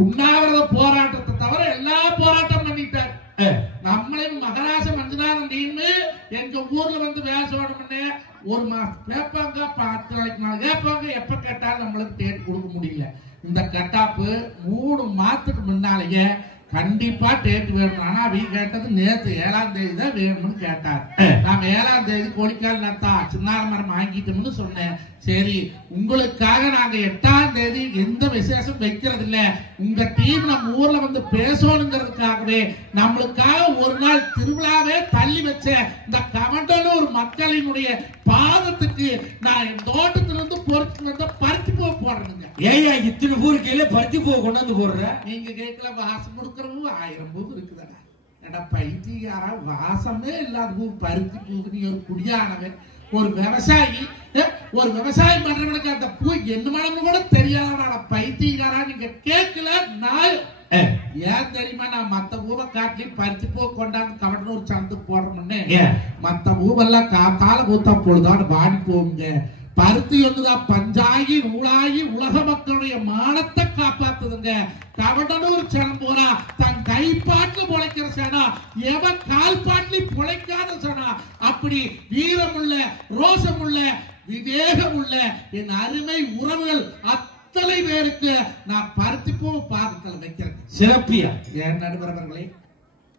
உண்ணாவிரத போராட்டத்தை தவிர எல்லா போராட்டம் பண்ணிட்டார். நம்மளையும் மகராச மஞ்சுநாதன் நீன்னு எங்க ஊர்ல வந்து பேசணும்னு ஒரு மாசம் கேட்பாங்க, 10 நாளைக்கு மேல கேட்பாங்க. எப்ப கேட்டாலும் நம்மளுக்கு டேட் கொடுக்க முடியல. இந்த கட்டாப்பு 3 மாசத்துக்கு முன்னாலேயே கண்டிப்பா டேட் வேணும். ஆனா அவங்க கேட்டது நேற்று 7ஆம் தேதி தான் வேணும்னு கேட்டார். நாம 7ஆம் தேதி கோழிக்கால் நத்தா சின்னார மரம் வாங்கிட்டோம்னு சொன்னேன். சரி, உங்களுக்காக நாங்க 8ஆம் தேதி எந்த விசேஷம் வைக்கிறது இல்ல, உங்க டீம் நம்ம ஊர்ல வந்து பேசணுங்கிறதுக்காகவே நம்மளுக்காக ஒரு நாள் திருவிழாவே தள்ளி வச்ச இந்த கமண்டலூர் மக்களினுடைய பாதத்துக்கு நான் என் தோட்டத்திலிருந்து பொறுத்து வந்த பருத்தி பூ போடுறேங்க. ஏயா இத்தனை பூருக்கையில பருத்தி பூ கொண்டாந்து போடுற? நீங்க கேட்கல, வாசம் கொடுக்கறவங்க 1000 பூ இருக்குதா? ஏன்னா பைத்தியாரா, வாசமே இல்லாத பூ பருத்தி பூ. நீ ஒரு குடியானவன், ஒரு விவசாயி பண்றவனுக்கு அந்த பூ என்ன மனம்னு கூட தெரியாத பைத்தியக்காரா. நீங்க கேட்கல, நான் ஏன் தெரியுமா? நான் மத்த பூவை காட்டி பருத்தி பூ கொண்டாந்து கவட்டனூர் சந்துக்கு போடுறோம்னு மத்த பூவெல்லாம் காத்தால பூத்தா பொழுதான்னு வாடி போகுங்க. பருத்தி ஒண்ணுதான் பஞ்சாகி நூலாகி உலக மக்களுடைய மானத்தை காப்பாத்துதுங்க. கவட்டனூர் சனம் போறா தன் கைப்பாட்டுல பொழைக்கிற சனா, எவன் கால்பாட்டில பொழைக்காத சனா. அப்படி வீரமுள்ள, ரோசமுள்ள, விவேகமுள்ள என் அருமை உறவுகள் அத்தனை பேருக்கு நான் பருத்தி பூ பாதத்தில் வைக்கிறேன். சிறப்பியா என் நடுவர்களே,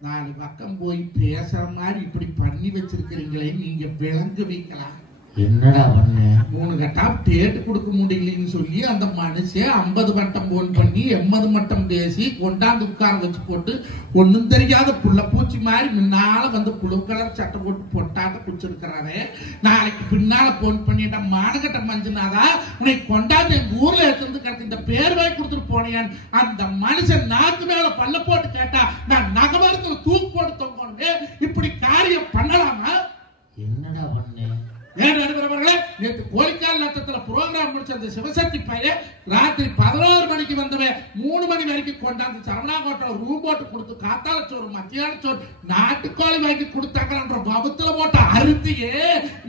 4 பக்கம் போய் பேசுற மாதிரி இப்படி பண்ணி வச்சிருக்கிறீங்களே, நீங்க விளங்க வைக்கலாம். என்னடா பண்ண? 3 கட்டா டேட் கொடுக்க முடியலன்னு சொல்லி அந்த மனுஷன் 50 மட்டம் போன் பண்ணி 80 மட்டம் பேசி கொண்டாந்து உட்கார வச்சு போட்டு ஒன்னும் தெரியாத புள்ள பூச்சி மாதிரி முன்னால வந்து புழு கலர் சட்டை போட்டு பொட்டாட்ட குடிச்சிருக்கிறாரு. நாளைக்கு பின்னால போன் பண்ணிட்ட மானகட்ட மஞ்சுனாதா உன்னை கொண்டாந்து எங்க ஊர்ல எடுத்து கிடக்கு இந்த பேர் வாய் கொடுத்துட்டு போனேன். அந்த மனுஷன் நாக்கு மேல பல்ல போட்டு கேட்டா நான் நகமரத்துல தூக்கு போட்டு தொங்கணுமே. இப்படி காரியம் பண்ணலாமா? என்னடா பண்ண? நேற்று கோழிக்கால் நட்சத்திர புரோகிராம் முடிச்ச அந்த சிவசக்தி பையன் ராத்திரி 11 மணிக்கு வந்தவன் 3 மணி வரைக்கும் கொண்டாந்து சரவணாகோட்டை ரூம் போட்டு கொடுத்து காத்தால சோறு மத்தியான சோறு நாட்டுக்கோழி வாங்கி கொடுத்தாங்கன்ற பபத்துல போட்ட அறுத்தியே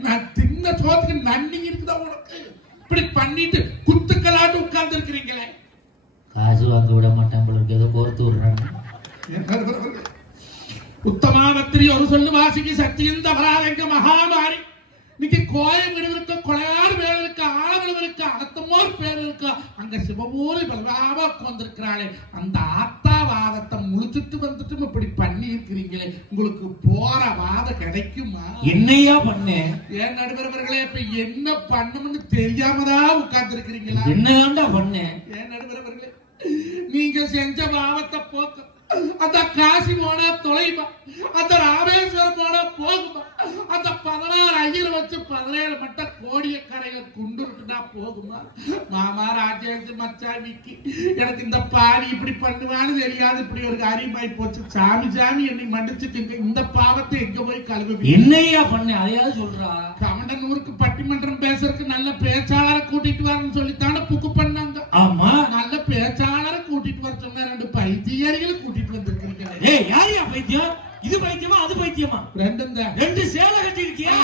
நான் தின்ன சோத்துக்கு நன்னி இருக்குதா உனக்கு? இப்படி பண்ணிட்டு குத்துக்கலாட்டு உட்கார்ந்து இருக்கிறீங்களே. காசு வாங்க விட மாட்டான் போல இருக்கு, ஏதோ கோர்த்து விடுறாங்க. உத்தமாவத்திரி ஒரு சொல்லு வாசிக்கு சக்தியின் தவறாதங்க மகாமாரி. இன்னைக்கு கோயம் விடுவிருக்க, கொலையாறு பேர் இருக்க, ஆழவளவு இருக்க, அனத்தமோர் பேர் இருக்க, அங்க சிவபூரி பலவாமா உட்கார்ந்திருக்கிறாளே, அந்த ஆத்தா வாதத்தை முழிச்சுட்டு வந்துட்டு இப்படி பண்ணி இருக்கிறீங்களே, உங்களுக்கு போற வாதம் கிடைக்குமா? என்னையா பண்ண? ஏன் நடுவர்களே, இப்ப என்ன பண்ணணும்னு தெரியாமதான் உட்கார்ந்து இருக்கிறீங்களா? என்னடா பண்ண? ஏன் நடுவர்களே, நீங்க செஞ்ச பாவத்தை போக்க அந்த காசி போனா தொலைமா, அந்த ராமேஸ்வரம் போனா போகுமா, அந்த 16 ஐயர் வச்சு 17 மட்ட கோடிய கரையில குண்டுட்டா போகுமா? மாமா ராஜேந்திர மச்சாமிக்கு எனக்கு இந்த பாவி இப்படி பண்ணுவான்னு தெரியாது. இப்படி ஒரு காரியமாய் போச்சு. சாமி சாமி என்னை மன்னிச்சுட்டு இந்த பாவத்தை எங்க போய் கழுவி? என்னையா பண்ண? அதையாவது சொல்றா. கமண்டனூருக்கு பட்டிமன்றம் பேசுறதுக்கு நல்ல பேச்சாளரை கூட்டிட்டு வரணும்னு சொல்லித்தானே புக்கு பண்ணாங்க. ஆமா, நல்ல பேச்சாளரை கூட்டிட்டு வர சொன்ன 2 பைத்தியர்களை கூட்டிட்டு வந்திருக்கீங்க. ஏய், யாரையா பைத்தியம்? இது பைத்தியமா அது பைத்தியமா? 2 சேலை கட்டி இருக்கியா?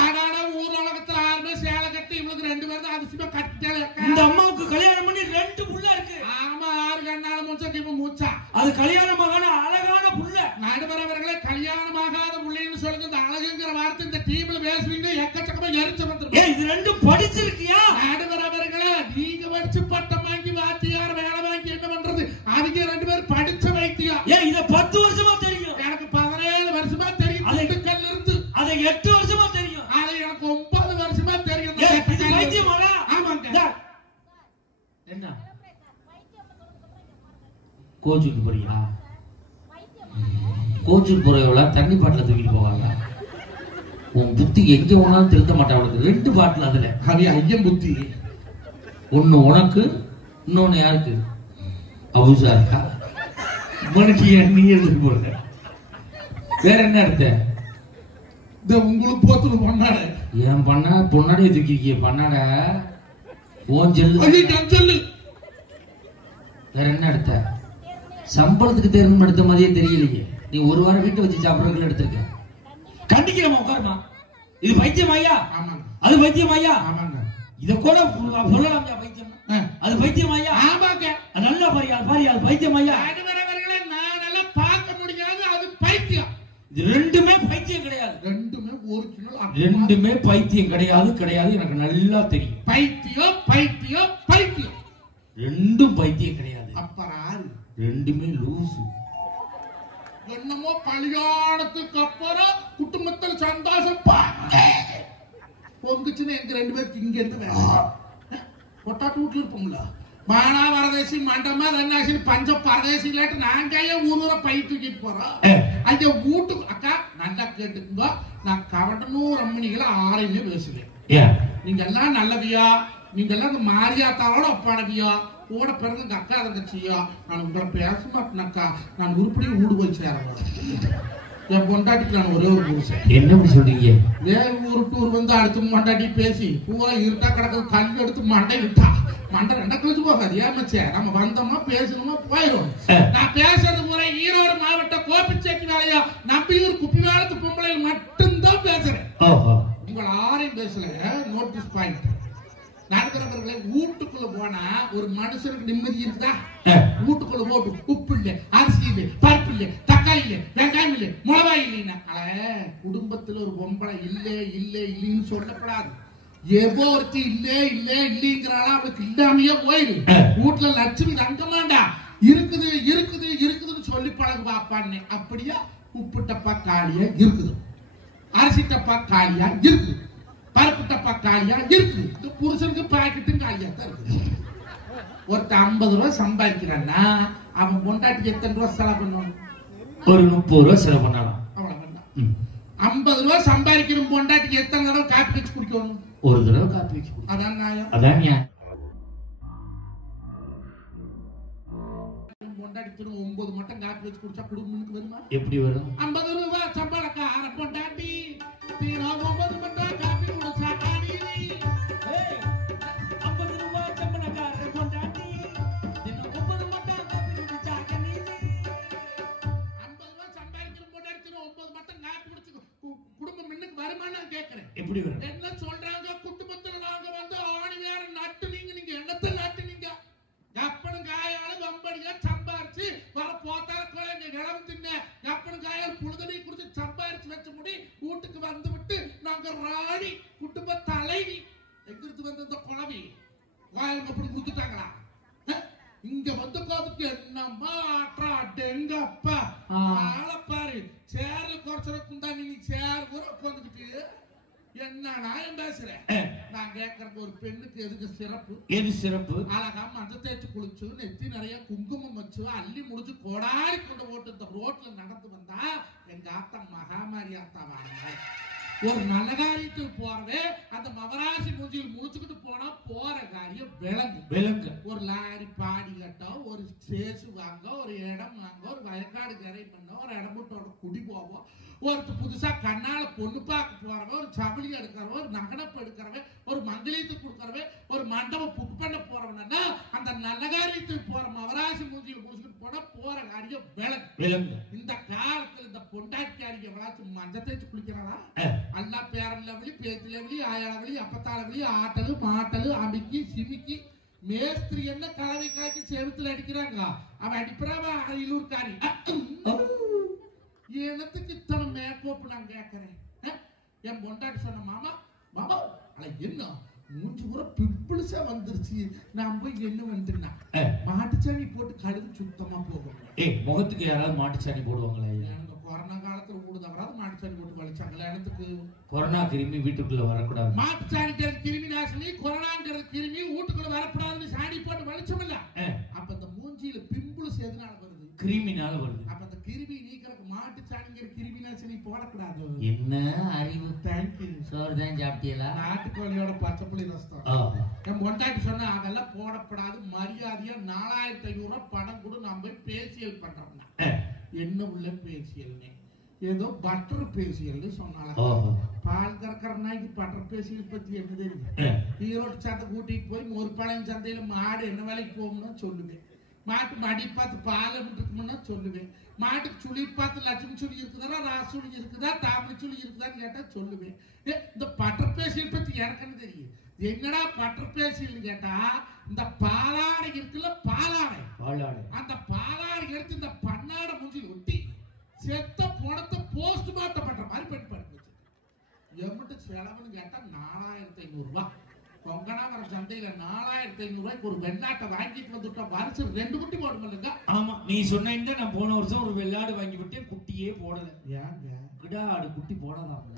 ஊர் உலகத்துல 6 பேர் சேலை கட்டி, இவங்களுக்கு 2 பேர் தான் அதிசயமா கட்டிட்டாலே. இந்த அம்மாவுக்கு கல்யாணம் பண்ணி 2 புள்ள இருக்கு. ஆமா, 6 கண்ணால மூச்சா இப்ப மூச்சா. அது கல்யாணமான அழகான புள்ள. நடுவரவர்களே, கல்யாணமாகாத புள்ளைன்னு சொல்லுங்க. இந்த அழகுங்கிற வார்த்தை இந்த டீம்ல பேசுவீங்க, எக்கச்சக்கமா எரிச்சு வந்துருக்கு. இது 2 படிச்சிருக்கியா? நடுவரவர்களே, நீங்க படிச்சு பட்டம் வாங்கி வாத்தியார் வேலை வாங்கி என்ன பண்றது? அவங்க 2 பேர் படிச்ச வைத்தியம். இத 10 வருஷமா தெரியும். எனக்கு 17 வருஷமா தெரியும். கல் இருந்து அதை 8 வருஷமா தெரியும். அது எனக்கு 9 வருஷமா தெரியும். வைத்தியமாடா? ஆமாங்க. என்ன கோச்சுக்கு போறியா? கோச்சுக்கு போறவளா தண்ணி பாட்டில தூக்கிட்டு போவாங்க. உன் புத்தி எங்க போனாலும் திருத்த மாட்டா. அவளுக்கு 2 பாட்டில். அதுல அது ஐயம் புத்தி. ஒண்ணு உனக்கு, இன்னொன்னு யாருக்கு? அபுசா இருக்கா? உனக்கு நீ எடுத்து போடுங்க. வேற என்ன எடுத்த? உங்களுக்கு போத்துல பொண்ணாட ஏன் பண்ண பொண்ணாடியே தூக்கிருக்கிய? பண்ணாட ஓன் சொல்லு. வேற என்ன எடுத்த? சம்பளத்துக்கு தேர்வு எடுத்த மாதிரியே தெரியலையே. நீ 1 வாரம் வீட்டு வச்சு சாப்பிடறதுல எடுத்திருக்க. கண்டிக்கிறமா, உட்காருமா. இது பைத்தியம் ஐயா? ஆமாங்க. அது பைத்தியம் ஐயா? ஆமாங்க. இத கூட சொல்லலாம் பைத்தியம். அது பைத்தியம் ஐயா? ஆமாங்க. நல்ல நல்லா பாரியா பைத்தியம் ஐயா. நடுவரவர்களை நான் எல்லாம் பார்க்க முடியாது, அது பைத்தியம். இது ரெண்டுமே பைத்தியம் கிடையாது. ரெண்டுமே ஒரிஜினல். ரெண்டுமே பைத்தியம் கிடையாது. எனக்கு நல்லா தெரியும். பைத்தியம் பைத்தியம் பைத்தியம் ரெண்டும் பைத்தியம் கிடையாது. அப்புறம் ரெண்டுமே லூசு. என்னமோ கல்யாணத்துக்கு அப்புறம் குடும்பத்தில் சந்தோஷம் பொங்குச்சுன்னு எங்க 2 பேருக்கு இங்க இருந்து வேணும் கொட்டாட்டு வீட்டுல இருப்போம்ல. மானா வரதேசி மண்டமா ரெண்டாசி பஞ்ச பரதேசி இல்லாட்டி நாங்க ஊர பை தூக்கிட்டு போறோம். அங்க வீட்டுக்கு அக்கா நல்லா கேட்டுக்குங்க, நான் கவட்டனூர் அம்மனிகளை 6 பேசுவேன். நீங்க எல்லாம் நல்லவியா, நீங்க எல்லாம் இந்த மாரியாத்தாவோட ஒப்பானவியா, கூட பிறந்த எங்க அக்கா தங்கச்சியா. நான் உங்களை பேச மாட்டேனக்கா, நான் உருப்படியும் ஊடு போய் சேரேன். என் பொண்டாட்டிக்கு நான் ஒரே ஒரு புருஷன். என்ன அப்படி சொல்றீங்க? வேறு ஊரு டூர் வந்து அடுத்து பொண்டாட்டி பேசி பூரா இருட்டா கிடக்குது, கல் எடுத்து மண்டை விட்டா மண்டை 2 கழிச்சு போகாது. ஏமாச்சே நம்ம வந்தோமா பேசணுமா போயிடும். நான் பேசுறது பூரா ஈரோடு மாவட்ட கோபிச்சேரி வேலையா நம்பியூர் குப்பிவாளத்து பொம்பளையில் மட்டும்தான் பேசுறேன். உங்களை 6 பேசல. Notice point. நடக்கிறவர்களை வீட்டுக்குள்ள போனா ஒரு மனுஷனுக்கு நிம்மதி இருக்குதா? வீட்டுக்குள்ள போட்டு உப்பு இல்லை, அரிசி இல்லை, பருப்பு இல்லை, தக்காளி இல்லை, வெங்காயம் இல்லை, மிளகாய் இல்லைன்னா குடும்பத்துல ஒரு பொம்பளை இல்லைன்னு சொல்லப்படாது. ஏதோ ஒருத்தி இல்லைங்கிறாளா அவளுக்கு இல்லாமையே போயிரு. வீட்டுல லட்சுமி தங்கமாண்டா இருக்குதுன்னு சொல்லி பழகு பாப்பான்னு. அப்படியா உப்பு டப்பா காலியா இருக்குது, அரிசி டப்பா காலியா இருக்குது, பருப்பு டப்பா காலியா இருக்குது. இந்த புருஷனுக்கு பாக்கெட்டும் காலியா தான் இருக்குது. ஒருத்த 50 ரூபாய் சம்பாதிக்கிறான்னா அவன் பொண்டாட்டிக்கு எத்தனை ரூபாய் செலவு பண்ணணும்? ஒரு 30 ரூபாய் செலவு பண்ணலாம். அவ்வளவு. 50 ரூபாய் சம்பாதிக்கிற பொண்டாட்டிக்கு எத்தனை தடவை காப்பி வச்சு குடிக்கணும்? ஒரு தடவை காப்பி வச்சு குடிக்கணும். அதான் நியாயம். அதான் நியாயம். பொண்டாட்டி 9 மட்டும் காப்பி வச்சு குடிச்சா குடும்பத்துக்கு வருமா? எப்படி வரும்? 50 ரூபாய் சம்பளக்கார பொண்டாட்டி 9 மட்டும் காப்பி குடிச்சா காணி. 50 ரூபாய் சம்பளக்கார பொண்டாட்டி 9 மட்டும் காப்பி குடிச்சா காணி. 50 ரூபாய் சம்பாதிக்கிற பொண்டாட்டி 9 மட்டும் காப்பி குடிச்சு குடும்பம் முன்னுக்கு வருமானு கேட்கிறேன். எப்படி வரும்? என்ன சொல்றாங்க? குடும்பத்துல நாங்க வந்து ஆணியார நட்டுனீங்க, நீங்க எண்ணத்தை நட்டுனீங்க. கப்பனு காயால வம்படியா சம்பாரிச்சு வர போத்தால குழந்தை கிளம்பு தின்ன கப்பனு காயால் புழுதனை குடிச்சு சம்பாரிச்சு வச்ச முடி வீட்டுக்கு வந்து விட்டு நாங்க ராணி குடும்ப தலைவி எங்கிருந்து வந்த இந்த குழவி வாயில அப்படி குடுத்துட்டாங்களா? இங்க வந்து கோபத்துக்கு என்னம்மா ஆற்றா டெங்கப்பா ஆளப்பாரு சேர்ல குறைச்சதுக்கும் தான் நீ சேர் கூட உட்காந்துக்கிட்டு என்ன நாயம் பேசுறேன். நான் கேட்கறது ஒரு பெண்ணுக்கு எதுக்கு சிறப்பு? எது சிறப்பு? அழகா மஞ்சள் தேய்ச்சி குளிச்சு நெத்தி நிறைய குங்குமம் வச்சு அள்ளி முடிச்சு கொடாடி கொண்டு ஓட்டு இந்த ரோட்ல நடந்து வந்தா எங்க ஆத்தா மகாமாரி ஆத்தா வாங்க. ஒரு நல்ல காரியத்துக்கு போறவே அந்த மவராசி மூஞ்சியில் முடிச்சுக்கிட்டு போனா போற காரியம் விலங்கு. ஒரு லாரி பாடி கட்ட, ஒரு சேசு வாங்க, ஒரு இடம் வாங்க, ஒரு வயக்காடு கரை பண்ண, ஒரு இடமுட்டோட குடி போவோம். ஒருத்தர் புதுசா கண்ணால பொண்ணு பார்க்க போறவன், ஒரு சபலி எடுக்கிறவன், ஒரு நகனப்பு எடுக்கிறவன், ஒரு மங்களத்துக்கு கொடுக்கறவன், ஒரு மண்டபம் புக் பண்ண போறவனா அந்த நல்ல காரியத்துக்கு போற மவராசி மூஞ்சியில் முடிச்சுட்டு போனா போற காரியம் விலங்கு. இந்த காலத்துல இந்த பொண்டாட்டிக்காரிக்கு எவ்வளவு மஞ்சள் தேய்ச்சி குளிக்கிறாரா? அல்லா பேரலவளி பேத்திலவளி ஆயாளவளி அப்பத்தாளவளி ஆட்டலு மாட்டலு அமிக்கி சிமிக்கி மேஸ்திரி என்ன கலவை காய்ச்சி செவத்துல அடிக்கிறாங்க. அவன் அடிப்பறாவ இலூர்காரி. எனத்துக்கு இத்தனை மேக்கோப்பு நான் கேட்கிறேன். என் பொண்டாட்டி சொன்ன மாமா என்ன மூஞ்சி கூட பிம்பிள்ஸா வந்துருச்சு, நான் போய் என்ன வந்துட்டேன்னா மாட்டுச்சாணி போட்டு கழுது சுத்தமா போகும். முகத்துக்கு யாராவது மாட்டுச்சாணி போடுவாங்களா? கொரோனா காலத்துல ஊடுதவராது மாட்டுச்சாணி போட்டு வலிச்சாங்களா? எனக்கு கொரோனா கிருமி வீட்டுக்குள்ள வரக்கூடாது. மாட்டுச்சாணிங்கிறது கிருமி நாசினி, கொரோனாங்கிறது கிருமி வீட்டுக்குள்ள வரக்கூடாதுன்னு சாணி போட்டு வலிச்சோம் இல்ல. அப்ப இந்த மூஞ்சியில பிம்பிள்ஸ் எதனால வருது? கிருமினால வருது. அப்ப அந்த கிருமி நீக்கிறதுக்கு மாட்டுச்சாணிங்கிற கிருமி நாசினி போடக்கூடாது. என்ன அறிவு! தேங்க்யூ. சோறு தான் சாப்பிட்டீங்களா? நாட்டுக்கோழியோட பச்சை புளி ரசம். என் பொண்டாட்டி சொன்னா அதெல்லாம் போடப்படாது, மரியாதையா 4500 ரூபாய் பணம் கூட நான் போய் பேசியல் பண்றோம்னா என்ன உள்ள பேசியல்னே ஏதோ பட்டர் பேசியல்னு சொன்னாங்க. பால் கறக்கிற நாய்க்கு பட்டர் பேசியல் பத்தி என்ன தெரியும்? ஈரோடு சந்தை கூட்டிட்டு போய் மொறுப்பாளையம் சந்தையில மாடு என்ன வேலைக்கு போகணும்னா சொல்லுவேன். மாட்டு மடி பார்த்து பால் இருக்குமுன்னா சொல்லுவேன். மாட்டுக்கு சுழி பார்த்து லட்சுமி சுழி இருக்குதா, ராசுழி இருக்குதா, தாமரை சுழி இருக்குதான்னு கேட்டா சொல்லுவேன். இந்த பட்டர் பேசியல் பத்தி எனக்கு என்ன தெரியும்? என்னடா பற்று பேசின்னு கேட்டா இந்த பாலாடை இருக்குல்ல பாலாடை அந்த பாலாடை எடுத்து இந்த பண்ணாடை மூஞ்சில் ஒட்டி செத்த பணத்தை போஸ்ட் மார்ட்டம் பண்ற மாதிரி பண்ணி வச்சு எம்பிட்டு செலவுன்னு கேட்டா 4500 ரூபாய். கொங்கனாவரம் சந்தையில 4500 ரூபாய்க்கு ஒரு வெள்ளாட்டை வாங்கிட்டு வந்துட்டோம். வருஷம் 2 குட்டி போடுங்க. ஆமா, நீ சொன்ன நான் போன வருஷம் ஒரு வெள்ளாடு வாங்கி விட்டேன், குட்டியே போடல. ஏங்க கிடாடு குட்டி போடலாம்ல?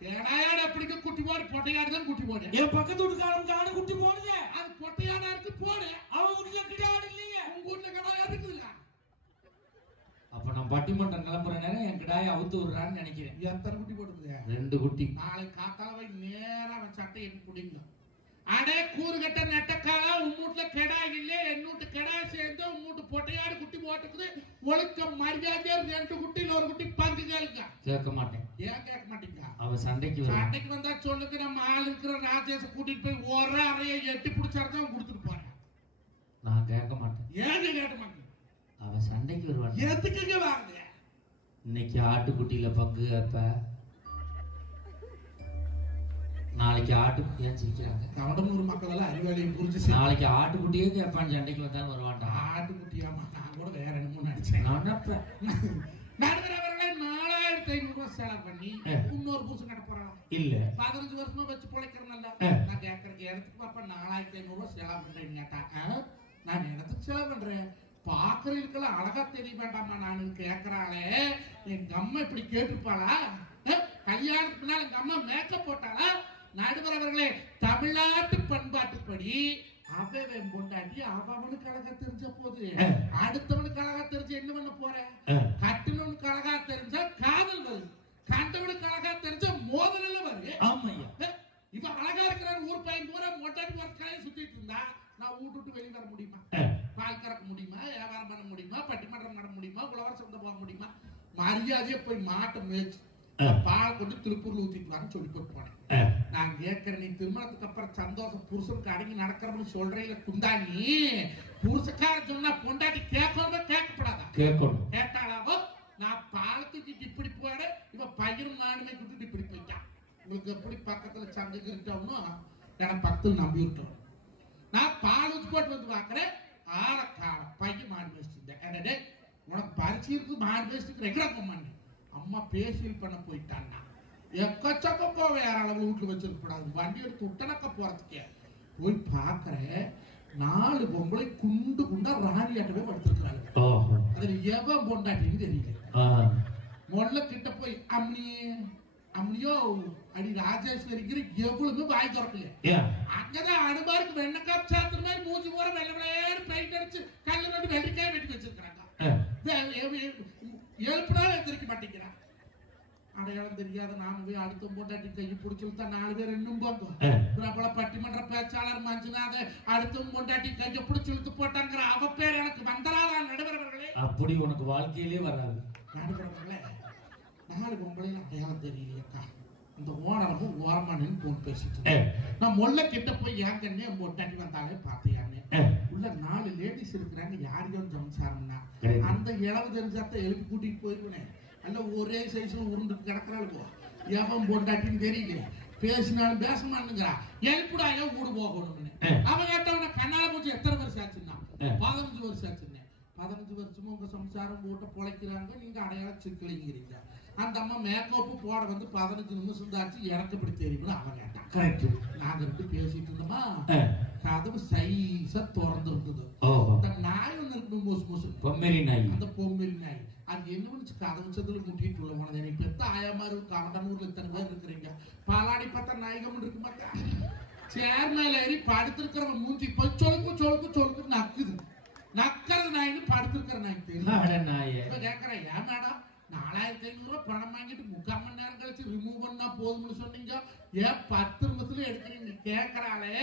கேடாயாடு அப்படிங்க குட்டி போடு, பொட்டையாடு தான் குட்டி போடு. என் பக்கத்து வீட்டுக்காரன் காடு குட்டி போடுங்க, அது பொட்டையாடா இருக்கு போடு. அவன் வீட்டுல கிடாடு இல்லையே, உங்க வீட்டுல கடாயா இருக்குதுல்ல. அப்ப நான் பட்டிமன்றம் கிளம்புற நேரம் என் கிடாயை அவுத்து விடுறான்னு நினைக்கிறேன். எத்தனை குட்டி போடுது? 2 குட்டி. நாளைக்கு காத்தால போய் நேரா அவன் சட்டை எண்ணி குடிங்க. அடே கூறுகட்ட நெட்டக்காலா, உம்மூட்டுல கெடாய் இல்லையே, என்னூட்டு கெடாய் சேர்ந்து உம்மூட்டு பொட்டையாடு குட்டி போட்டுக்குது. ஒழுக்க மரியாதையா 2 குட்டியில் 1 குட்டி பங்கு கேளுங்க. கேட்க மாட்டேன். ஏன் கேட்க மாட்டீங்க? அவ சண்டைக்கு வந்தா சொல்லுங்க, நம்ம ஆள் இருக்கிற ராஜேஷ் கூட்டிட்டு போய் ஒரு அறையை எட்டி பிடிச்சாருதான் கொடுத்துட்டு போறேன். நான் கேட்க மாட்டேன். ஏங்க கேட்க மாட்டேன்? அவ சண்டைக்கு வருவான். எதுக்குங்க வாங்க? இன்னைக்கு ஆட்டுக்குட்டியில பங்கு கேப்ப, நாளைக்கு ஆட்டு ஏன் சிரிக்கிறாங்க? கவடமூர் மக்கள் எல்லாம் அறிவாளியை புரிஞ்சு நாளைக்கு ஆட்டுக்குட்டியே கேட்பான், சண்டைக்கு வந்தாலும் வருவான்டா. ஆட்டுக்குட்டியாமா? நான் கூட வேற என்னமோ நினைச்சேன். நடுவரவர்களை 4500 ரூபாய் செலவு பண்ணி இன்னொரு புருஷன் நட போறாங்க இல்ல 15 வருஷமா வச்சு பொழைக்கிறனால நான் கேட்கறேன், இடத்துக்கு பாப்பா 4500 ரூபாய் செலவு பண்றேன்னு கேட்டாங்க. நான் இடத்துக்கு செலவு பண்றேன், பாக்குறதுக்கெல்லாம் அழகா தெரிய வேண்டாமா நான் கேட்கறாளே. எங்க அம்மா இப்படி கேட்டுப்பாளா? கல்யாணத்துக்கு முன்னால எங்க அம்மா மேக்கப் போட்டாளா? நடுவரவர்களே, தமிழ்நாட்டு பண்பாட்டுப்படி அவன் பொண்டாட்டி அவனுக்கு அழகா தெரிஞ்ச போது அடுத்தவனுக்கு அழகா தெரிஞ்சு என்ன பண்ண போறேன்? கட்டுனவனுக்கு அழகா தெரிஞ்சா காதல் வருது, கண்டவனுக்கு அழகா தெரிஞ்சா மோதல் வருது. இவன் அழகா இருக்கிறான், ஊர் பையன் பூரா மொட்டாட்டி கலையை சுத்திட்டு இருந்தா நான் வீட்டு வெளியே வர முடியுமா? பால் கறக்க முடியுமா? வியாபாரம் பண்ண முடியுமா? பட்டிமன்றம் நட முடியுமா? உழவர் சந்தை போக முடியுமா? மரியாதையா போய் மாட்டை மேய்ச்சி பால் கொண்டு திருப்பூர்ல ஊத்திட்டு வான்னு சொல்லி போட்டு போனேன். நான் கேட்கிறேன், நீ திருமணத்துக்கு அப்புறம் சந்தோஷம் புருஷனுக்கு அடங்கி நடக்கிறன்னு சொல்றீங்க குந்தாணி. புருஷக்கார சொன்னா பொண்டாட்டி கேட்கணும் கேட்கப்படாதா? கேட்கணும். கேட்டாலாவோ நான் பாலத்துக்கு இப்படி போட இவ பையனும் நானுமே கூட்டிட்டு இப்படி போயிட்டான். உங்களுக்கு எப்படி பக்கத்துல சந்தைக்கு இருக்கோம்னு எனக்கு பக்கத்துல நம்பி விட்டோம். நான் பால் ஊற்றி போட்டு வந்து பாக்குறேன், ஆளக்கால பையன் மாடு பேசிட்டு உனக்கு பரிசு இருக்கு, மாடு பேசிட்டு ரெகுலர் போமான்னு அம்மா பேசியல் பண்ண போயிட்டான்னா எக்கச்சக்க போக வேற அளவு வீட்டுல வச்சிருக்கூடாது. வண்டி எடுத்து விட்டனக்க போறதுக்கே போய் பாக்குறேன், 4 பொம்பளை குண்டு குண்டா ராணியாட்டவே படுத்திருக்கிறாங்க. அதுல எவன் பொண்டாட்டின்னு தெரியல. மொல்ல கிட்ட போய் அம்னியோ அடி ராஜேஸ்வரிக்கிற எவ்வளவுமே வாய் திறக்கல. அங்கதான் அனுமாருக்கு வெண்ணக்காப் சாத்திர மாதிரி மூஞ்சி போற வெள்ள விளையாடு பெயிண்ட் அடிச்சு கல்ல நட்டு வெள்ளிக்காய் வெட்டி வச்சிருக்கிறாங்க. எழுப்பினாலும் எந்திரிக்க மாட்டேங்கிறான். அடையாளம் தெரியாத நாம போய் அடுத்த போட்டாட்டி கையை பிடிச்சிருந்தா 4 பேர் இன்னும் போல பட்டிமன்ற பேச்சாளர் மஞ்சுநாத அடுத்த போட்டாட்டி கையை பிடிச்சி இழுத்து போட்டாங்கிற அவ பேர் எனக்கு வந்தராதா? நடுவரவர்களே, அப்படி உனக்கு வாழ்க்கையிலே வராது. நடுவரவர்களே, 4 பொம்பளையும் அடையாளம் தெரியலையக்கா. இந்த ஓனரும் ஓரமானு போன் பேசிட்டு நான் மொல்ல கிட்ட போய் ஏங்கன்னே போட்டாட்டி வந்தாலே பார்த்தையானே உள்ள 4 லேடிஸ் இருக்கிறாங்க. யாரையும் சம்சாரம்னா அந்த இளவு தெரிஞ்சாத்த எழுப்பி கூட்டிட்டு போயிருவேன். அல்ல ஒரே சைஸ்ல உருண்டு கிடக்குறாள் போ. எவன் பொண்டாட்டின்னு தெரியல, பேசினாலும் பேச மாட்டேங்கிறா. எழுப்புடாயோ ஊடு போகணும்னு அவன் கேட்டவன கண்ணால பூச்சி எத்தனை வருஷம் ஆச்சுன்னா 15 வருஷம் ஆச்சுன்னு. 15 வருஷமும் உங்க சம்சாரம் போட்ட பொழைக்கிறாங்க, நீங்க அடையாளம் சிக்கலிங்கிறீங்க. அந்த அம்மா மேக்கப்பு போட வந்து 15 நிமிஷம் தாச்சு, எனக்கு இப்படி தெரியும்னு அவன் கேட்டான். கரெக்ட். நாங்க 2 பேசிட்டு இருந்தோமா, கதவு சைஸா திறந்து இருந்தது. அந்த நாய் ஒண்ணு இருக்கு, மோசு மோசு பொம்மேரி நாய். அந்த பொம்மேரி நாய் அது என்ன பண்ணுச்சு, கதவு சதுல முட்டிட்டு உள்ள போனது. பெத்த ஆயாமாரு கவண்டனூர்ல இத்தனை பேர் இருக்கிறீங்க, பாலாடி பார்த்தா நாயகம் இருக்கு மாட்டா. சேர் மேல ஏறி படுத்திருக்கிறவன் மூஞ்சி போய் சொலுக்கு சொலுக்கு சொலுக்கு நக்குது. நக்கிறது நாயின்னு படுத்திருக்கிற நாய் தெரியும். கேட்கிறேன், ஏன் மேடம் 4500 ரூபாய் பணம் வாங்கிட்டு 3/4 மணி நேரம் கழிச்சு ரிமூவ் பண்ணா போதும்னு சொன்னீங்க, ஏன் 10 நிமிஷத்துல எடுக்கிறீங்க? கேட்கறாளே,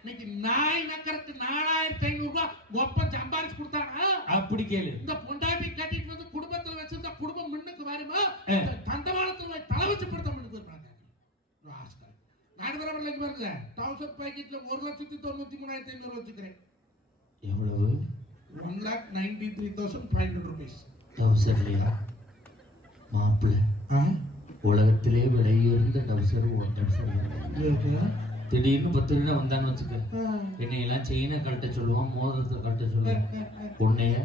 இன்னைக்கு நாய் நக்கறதுக்கு 4500 ரூபாய் ஒப்பம் சம்பாரிச்சு கொடுத்தானா? அப்படி கேளு. இந்த பொண்டாட்டி கட்டிட்டு வந்து குடும்பத்துல வச்சிருந்தா குடும்பம் முன்னுக்கு வருமா? தண்டவாளத்துல தலை வச்சு படுத்த முன்னுக்கு வருவாங்க. நடுவரவர்களுக்கு பாருங்க, 1000 பாக்கெட்ல 1,93,500 வச்சுக்கிறேன். எவ்வளவு? 1,93,500 rupees. டவுசர்லையா மாப்பிள்ள? உலகத்திலே விலையுயர்ந்த டவுசர் திடீர்னு 10 ரூபா வந்தான்னு வச்சுக்க, என்னையெல்லாம் செயினை கழட்ட சொல்லுவான், மோதிரத்தை கழட்ட சொல்லுவான். உன்னைய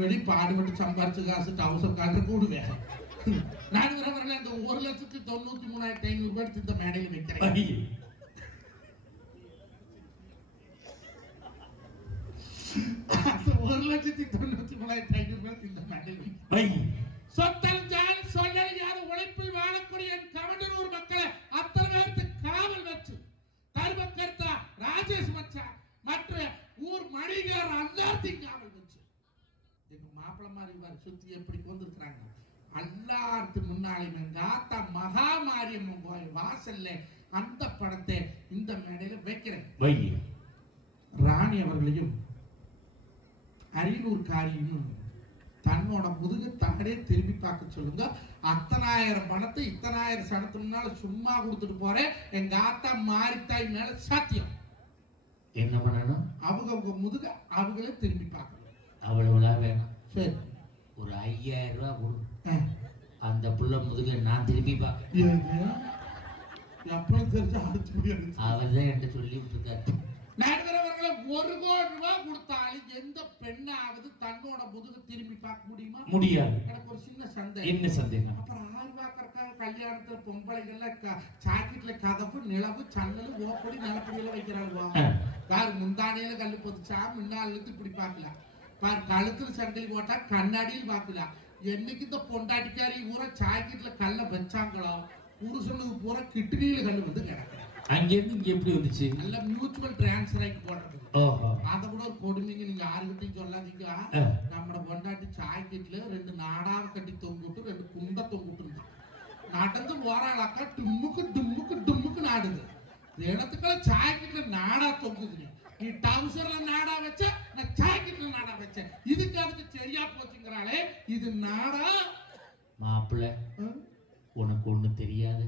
வெடி பாடுபட்டு சம்பாரிச்சு காசு டவுசர் காட்டு கூடுவேன். நான் இந்த 1,93,500 ரூபாய் இந்த மேடையில் வைக்கிறேன். உழைப்பில் வாழக்கூடிய கவண்டனூர் மக்களை அத்தனை பேருக்கு காவல் வச்சு தர்மகர்த்தா ராஜேஷ் மச்சா மற்ற ஊர் மணிகார் எல்லாத்தையும் காவல் வச்சு எங்க மாப்பிள்ள மாதிரி சுத்தி எப்படி கொண்டிருக்கிறாங்க. எல்லாருக்கு முன்னாலே ஆத்தா மகா மாரியம்மன் கோயில் வாசல்ல அந்த படத்தை இந்த மேடையில வைக்கிறேன். ராணி அவர்களையும் அரியலூர் காரியும் தன்னோட முதுகு தாடே திரும்பி பார்க்க சொல்லுங்க. 10,000 பணத்தை 10,000 சனத்து முன்னால சும்மா கொடுத்துட்டு போறேன். எங்க ஆத்தா மாரித்தாய் மேல சத்தியம். என்ன பண்ணணும்? அவங்க முதுக அவங்களே திரும்பி பார்க்கணும். அவ்வளவுதான் வேணும். சரி, ஒரு 5,000 ரூபாய் கொடு. அந்த புள்ள முதுக நான் திரும்பி பார்க்க தெரிஞ்ச அடுத்து முடியாது. அவர் தான் என்கிட்ட சொல்லி விட்டுருக்காரு. நடுவரவர்களை 1 கோடி ரூபாய் கொடுத்தாலும் எந்த பெண்ணாவது தன்னோட முதுகு திரும்பி பார்க்க முடியுமா? முடியாது. எனக்கு ஒரு சின்ன சந்தேகம். என்ன சந்தேகம்? அப்புறம் 6 ரூபாய்க்காக கல்யாணத்துல பொம்பளைகள்ல சாக்கெட்ல கதப்பு நிலவு சன்னல் ஓப்படி நிலப்படியில வைக்கிறாங்க. யாரு முந்தானையில கல்லு பொதிச்சா முன்னாள் இருந்து இப்படி பார்க்கலாம். பாரு கழுத்துல சண்டல் போட்டா கண்ணாடியில் பார்க்கலாம். என்னைக்கு இந்த பொண்டாட்டிக்காரி ஊரா சாக்கெட்ல கல்ல வச்சாங்களோ புருஷனுக்கு பூரா கிட்னியில கல்லு வந்து கிடக்குறேன். அங்கிருந்து இங்க எப்படி வந்துச்சு? நல்ல மியூச்சுவல் டிரான்ஸ்ஃபர் ஆகி போடுறது. அத கூட ஒரு கொடுமைங்க, நீங்க யாருக்கிட்டையும் சொல்லாதீங்க. நம்ம பொண்டாட்டி சாக்கெட்ல 2 நாடாவ கட்டி தொங்குட்டு 2 குண்ட தொங்குட்டு நடந்து போறாளாக்கா டும்முக்கு டும்முக்கு டும்முக்கு நாடுது. இடத்துக்குள்ள சாக்கெட்ல நாடா தொங்குது. நீ டவுசர்ல நாடா வச்ச, நான் சாக்கெட்ல நாடா வச்சேன். இதுக்கு அதுக்கு சரியா போச்சுங்கிறாளே, இது நாடா? மாப்பிள்ள உனக்கு ஒண்ணு தெரியாது.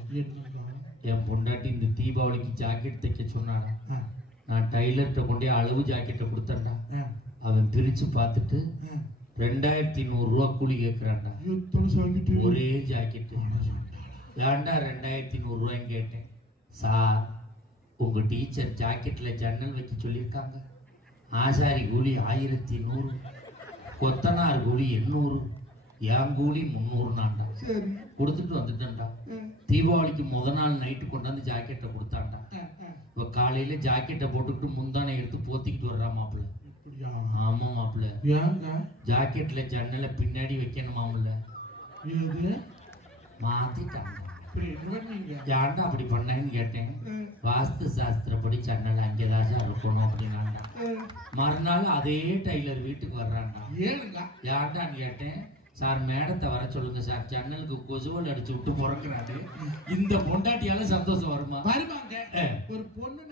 என் பொண்டாட்டி இந்த தீபாவளிக்கு ஜாக்கெட் தைக்க சொன்னாடா. நான் டைலர்கிட்ட கொண்டே அளவு ஜாக்கெட்டை கொடுத்தேன்டா. அவன் பிரிச்சு பார்த்துட்டு 2,100 ரூபா கூலி கேட்கிறான்டா. ஒரே ஜாக்கெட். ஏன்டா 2,100 ரூபாய்ன்னு கேட்டேன். சார், உங்க டீச்சர் ஜாக்கெட்ல ஜன்னல் வைக்க சொல்லியிருக்காங்க. ஆசாரி கூலி 1,100, கொத்தனார் கூலி 800, என் கூலி 300 நான்டா. கொடுத்துட்டு வந்துட்டேன்டா. தீபாவளிக்கு முத நாள் நைட்டு கொண்டாந்து ஜாக்கெட்டை கொடுத்தான்டா. இப்ப காலையில ஜாக்கெட்டை போட்டுக்கிட்டு முந்தானை எடுத்து போத்திக்கிட்டு வர்றா மாப்பிள்ள. ஆமா மாப்பிள்ள, ஜாக்கெட்ல ஜன்னல பின்னாடி வைக்கணுமாம்ல, மாத்திட்டாங்க. ஏன்டா அப்படி பண்ணேன்னு கேட்டேன். வாஸ்து சாஸ்திரப்படி ஜன்னல் அங்கேதான் இருக்கணும் அப்படின்னாண்டா. மறுநாள் அதே டைலர் வீட்டுக்கு வர்றான்டா. ஏன்டான்னு கேட்டேன். சார், மேடத்தை வர சொல்லுங்க சார், ஜன்னலுக்கு கொசுவல் அடிச்சு விட்டு பிறக்கிறாரு. இந்த பொண்டாட்டியால சந்தோஷம் வருமா? வருவாங்க. ஒரு பொண்ணு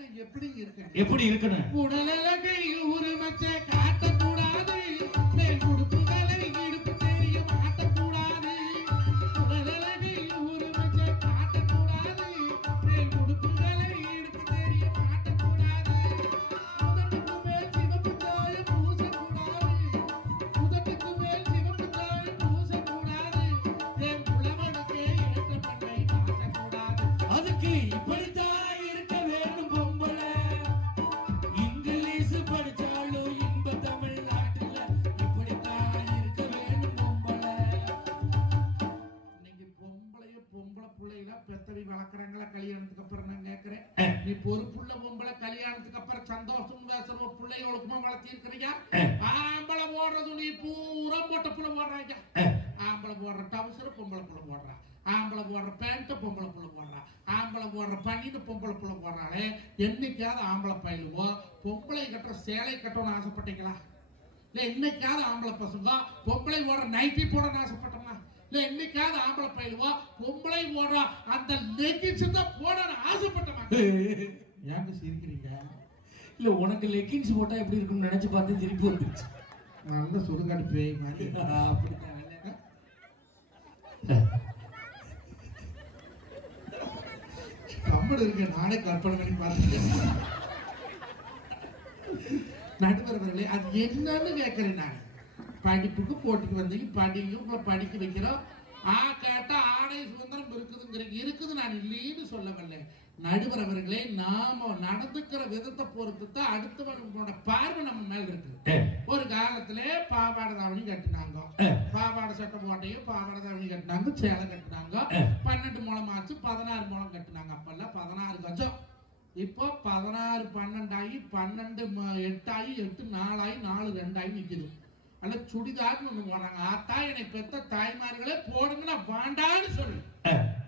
எப்படி இருக்கணும்? உடலழகை உருமச்ச காட்டக்கூடாது, கொடுப்புகளை இடுப்பு தெரிய மாட்டக்கூடாது. உடலழகை உருமச்ச காட்டக்கூடாது, கொடுப்புகளை இடுப்பு தெரிய மாட்டக்கூடாது. உதட்டுக்கு மேல் சிவப்பு தாய் பூசக்கூடாது, உதட்டுக்கு மேல் சிவப்பு தாய் பூசக்கூடாது. என் புலவனுக்கே ஏற்ற பெண்ணை பார்க்கக்கூடாது. அதுக்கு இப்படித்தான் இருக்க வேண்டும் பொம்பளை. இங்கிலீஷ் படிச்சாலும் இன்ப தமிழ்நாட்டுல இப்படித்தான் இருக்க வேண்டும் பொம்பளை. இன்னைக்கு பொம்பளை பிள்ளைகளா பெத்தவி வளர்க்குறாங்களா? கல்யாணத்துக்கு அப்புறம் நான் கேட்கிறேன், நீ பொறுப்புள்ள பொம்பளை கல்யாணத்துக்கு அப்புறம் சந்தோஷம் பேசுற பிள்ளைகளுக்குமா வளர்த்தி இருக்கிறீங்க? ஆம்பளை போடுறது நீ பூரா போட்ட புள்ள போடுறாங்க. ஆம்பளை போடுற டவுசர் பொம்பளை புள்ள போடுறா, ஆம்பளை போடுற பேண்ட் பொம்பளை புள்ள போடுறா, ஆம்பளை போடுற பனின்னு பொம்பளை புள்ள போடுறாளே. என்னைக்காவது ஆம்பளை பயிலுவோ பொம்பளை கட்டுற சேலை கட்டணும்னு ஆசைப்பட்டீங்களா? இல்ல என்னைக்காவது ஆம்பளை பசங்க பொம்பளை போடுற நைட்டி போடணும்னு ஆசைப்பட்டோமா? இல்ல என்னைக்காவது ஆம்பளை பயிலுவோ பொம்பளை போடுற அந்த லெகின்ஸ் தான் போடணும்னு ஆசைப்பட்டோமா? ஏங்க சிரிக்கிறீங்க? இல்ல, உனக்கு லெகின்ஸ் போட்டா எப்படி இருக்கும்னு நினைச்சு பார்த்து திருப்பி வந்துருச்சு. நல்ல சுடுகாடு பேய் மாதிரி. அப்படித்தான் கம்பல் இருக்க நானே கற்பனை பண்ணி பார்த்துட்டேன். நடுவர்களே, அது என்னன்னு கேட்கிறேன். நான் படிப்புக்கு போட்டிக்கு வந்தீங்க, படிக்க படிக்க வைக்கிறோம். கேட்டா ஆடை சுதந்திரம் இருக்குதுங்கிறீங்க. இருக்குது, நான் இல்லைன்னு சொல்லவில்லை. நடுவர் அவர்களே, நாம நடந்துக்கிற விதத்தை பொறுத்து தான் அடுத்தவனோட பார்வை நம்ம மேல இருக்கு. ஒரு காலத்துல பாவாடை தாவணி கட்டினாங்க, பாவாடை சட்டை போட்டையும் பாவாடை தாவணி கட்டினாங்க, சேலை கட்டினாங்க. 12 முழம் ஆச்சு, 16 முழம் கட்டினாங்க. அப்பெல்லாம் 16 கஜம். இப்போ 16 12 ஆகி 12 8 ஆகி 8 4 ஆகி 4 2 ஆகி நிக்குது. அல்ல சுடிதார்னு ஒண்ணு போடுறாங்க. ஆத்தா என்னை பெத்த தாய்மார்களே போடுங்க, நான் வாண்டான்னு சொல்லு.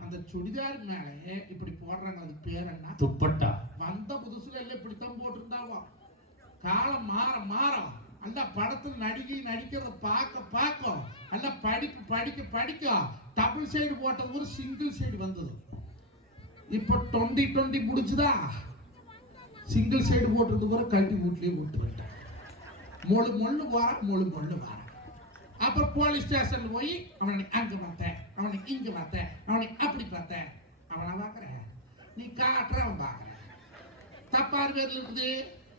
அந்த சுடிதார் மேலே இப்படி போடுறாங்க, அதுக்கு பேர் என்ன? துப்பட்டா. வந்த புதுசுல எல்லாம் இப்படித்தான் போட்டிருந்தாவோ. காலம் மாற மாற அந்த படத்தில் நடிக்கிறத பார்க்க அல்ல படிக்க டபுள் சைடு போட்டது ஒரு சிங்கிள் சைடு வந்தது. இப்ப 20 முடிச்சுதா, சிங்கிள் சைடு போட்டது கூட கல்வி வீட்லயே போட்டு விட்டான். மொழு வார. அப்புறம் போலீஸ் ஸ்டேஷன்ல போய் அவனை அங்க பார்த்தேன், அவனை இங்க பார்த்தேன், அவனை அப்படி பார்த்தேன். அவனை பாக்குற, நீ காட்டுற, அவன் பாக்குற. தப்பாரு பேர்ல இருக்குது.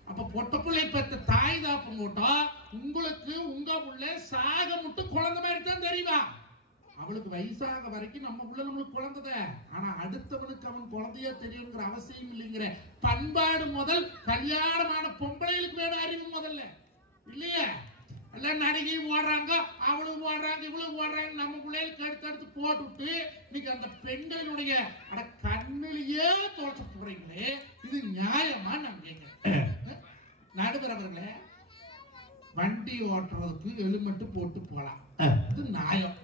அப்ப பொட்ட பிள்ளை பெற்ற தாய் தாப்பம் போட்டோம். உங்களுக்கு உங்க புள்ள சாக மட்டும் குழந்தை மாதிரி தான் தெரியுமா? அவளுக்கு வயசாக வரைக்கும் நம்ம புள்ள நம்மளுக்கு குழந்தை. ஆனா அடுத்தவனுக்கு அவன் குழந்தையா தெரியுங்கிற அவசியம் இல்லைங்கிற பண்பாடு முதல் கல்யாணமான பொம்பளைகளுக்கு வேணும் அறிவு முதல்ல இல்லையா? எல்லாம் நடிகை ஓடுறாங்க, அவளும் ஓடுறாங்க, இவளும் ஓடுறாங்க. நம்ம பிள்ளைகளுக்கு அடுத்து போட்டுவிட்டு இன்னைக்கு அந்த பெண்களுடைய கண்ணிலேயே தோற்ற போறீங்களே, இது நியாயமா? நான் கேட்கிறேன். நடுவர் அவர்களே, வண்டி ஓட்டுறதுக்கு ஹெல்மெட் போட்டு போலாம், இது நியாயம்.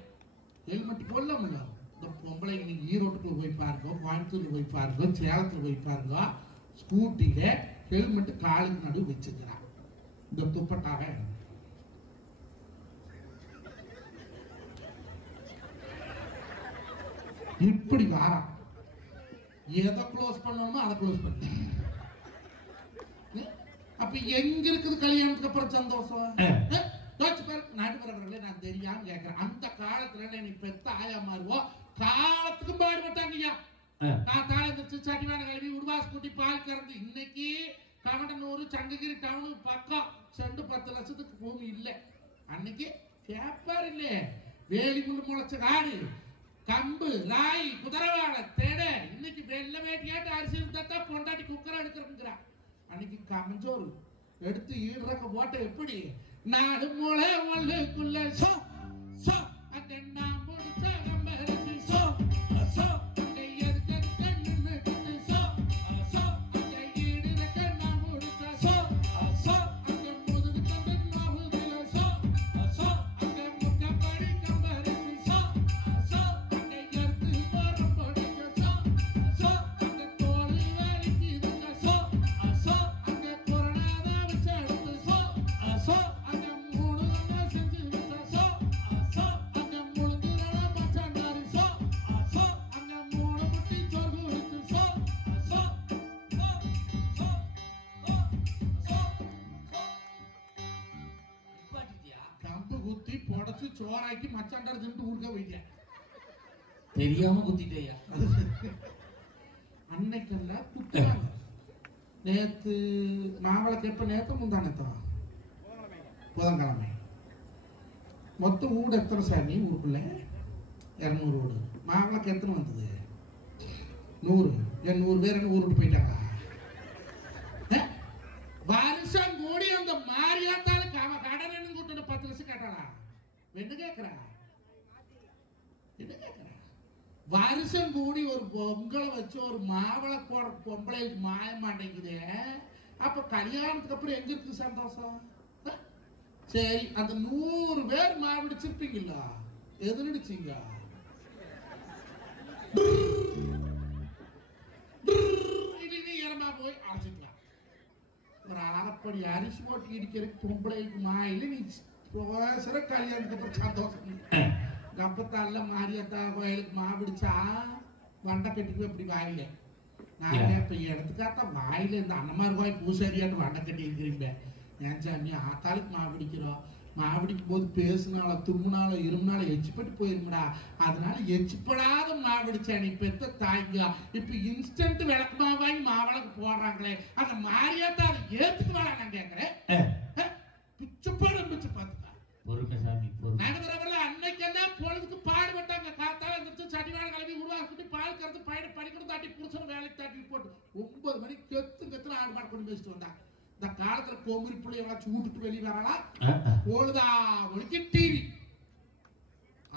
ஹெல்மெட் போடல முடியும். இந்த பொம்பளை இன்னைக்கு ஈரோட்டுக்குள்ள போய் பாருங்க, கோயம்புத்தூர்ல போய் பாருங்க, சேலத்துல போய் பாருங்க, ஸ்கூட்டில ஹெல்மெட் காலுக்கு நடுவு வச்சுக்கிறான். இந்த துப்பட்டாக இப்படி வாரம் எதை க்ளோஸ் பண்ணணுமோ அதை க்ளோஸ் பண்ண. அப்ப எங்க இருக்குது கல்யாணத்துக்கு அப்புறம் சந்தோஷம்? நடுவரவர்களே, நான் தெரியாம கேட்கிறேன். அந்த காலத்துல நீ பெத்த ஆயா மாறுவோ காலத்துக்கும் பாடுபட்டாங்கய்யா. நான் தாழ சட்டிவான கல்வி உருவாஸ் கூட்டி பால் கறந்து இன்னைக்கு கவடனூர் சங்ககிரி டவுனு பக்கம் செண்டு 10 லட்சத்துக்கு பூமி இல்லை. அன்னைக்கு கேப்பார் இல்ல, வேலி முள்ளு முளைச்ச காடு, கம்பு, ராய், குதிரவாழை, தேடை. இன்னைக்கு வெள்ள வேட்டியாட்டு அரிசி இருந்தா பொண்டாட்டி குக்கரை எடுக்கிறோங்கிறா. அன்னைக்கு கமஞ்சோறு எடுத்து ஈடுறக்க போட்ட எப்படி நாடு மூளை ஒல்லுக்குள்ள சோ சோ அந்த நாம் முடிச்ச கம்பரசி சோ சோ அந்த எதுக்கு கண்ணு சோ சோ அந்த ஈடுறக்க நாம் முடிச்ச சோ சோ அந்த முதுகு தந்து நாவுதுல சோ சோ அந்த முக்க படி கம்பரசி சோ சோ அந்த எதுக்கு போற படிக்க சோ சோ அந்த தோள் வலிக்குதுங்க சோ சோ அந்த கொரோனா வச்சு அடுத்து சோ சோ அந்த மூணு செஞ்சு விட்ட சோ சோ அந்த முழுங்குற பச்சாண்டாரி சோ சோ அந்த மூணு முட்டி சோறு கொடுத்து சோ சோ சோ சோ சோ பாட்டியா கம்பு குத்தி புடச்சு சோறாக்கி மச்சாண்டாரி தின்ட்டு ஊருக்கா போயிட்டியா? தெரியாம குத்திட்டேயா? அன்னைக்கெல்லாம் குத்துறாங்க. நேத்து மாவளக்கு எப்ப நேத்து முந்தானத்தா புதன்கிழமை மொத்தம் வீடு எத்தனை சாமி? ஊருக்குள்ள 200 வீடு. மாவளக்கு எத்தனை வந்தது? 100. 100 பேர் என்ன ஊர் விட்டு போயிட்டாங்களா? வருஷம் கூடி அந்த மாரியாத்தாளுக்கு அவன் கடன் கூட்டு 10 லட்சம் கேட்டாளா? என்ன கேட்கிறா? என்ன கேட்கிறா? வருஷம் கூடி ஒரு பொங்கலை வச்சு ஒரு மாவளை போட பொம்பளைக்கு மாய மாட்டேங்குது. அப்ப கல்யாணத்துக்கு அப்புறம் எங்க இருக்கு சந்தோஷம்? சரி, அந்த 100 பேர் மாவடிச்சிருப்பீங்களா? எது நடிச்சீங்க? ஈரமா போய் அரைச்சிக்கலாம். ஒரு அரைப்படி அரிசி போட்டு இடிக்கிற பொம்பளைக்கு மாயில நீ பேசுற கல்யாணத்துக்கு அப்புறம் சந்தோஷம். கப்பத்தால மாரியாத்தா கோயிலுக்கு மாபிடிச்சா வண்டை கட்டிக்கு அப்படி வாயில நான் இப்ப இடத்துக்காத்தா வாயில இந்த அண்ணமார் கோயில் பூசாரியாட்டு வண்டை கட்டி இருக்கிறீங்க. ஏன் சாமி ஆத்தாளுக்கு மாபிடிக்கிறோம், மாபிடிக்கும் போது பேசுனாலும் தும்முனாலும் இருமுனாலும் எச்சிப்பட்டு போயிருங்கடா, அதனால எச்சிப்படாத மாபிடிச்சா நீ பெத்த தாய்ங்க. இப்ப இன்ஸ்டன்ட் விளக்குமா வாங்கி மாவிளக்கு போடுறாங்களே, அந்த மாரியாத்தா அதை ஏத்துக்குவாடா? நான் கேட்கிறேன். பிச்சுப்பாடு பிச்சு பார்த்துக்கா பொறுமை சாமி பொறுமை. நடுவரவர்கள் அன்னைக்கெல்லாம் பொழுதுக்கு பாடுபட்டாங்க. காத்தால எந்திரிச்சு சட்டிவான காலத்துல கோமரி பிள்ளை எல்லாம் விட்டுட்டு வெளியே வரலாம். பொழுதா ஒழிக்கு டிவி.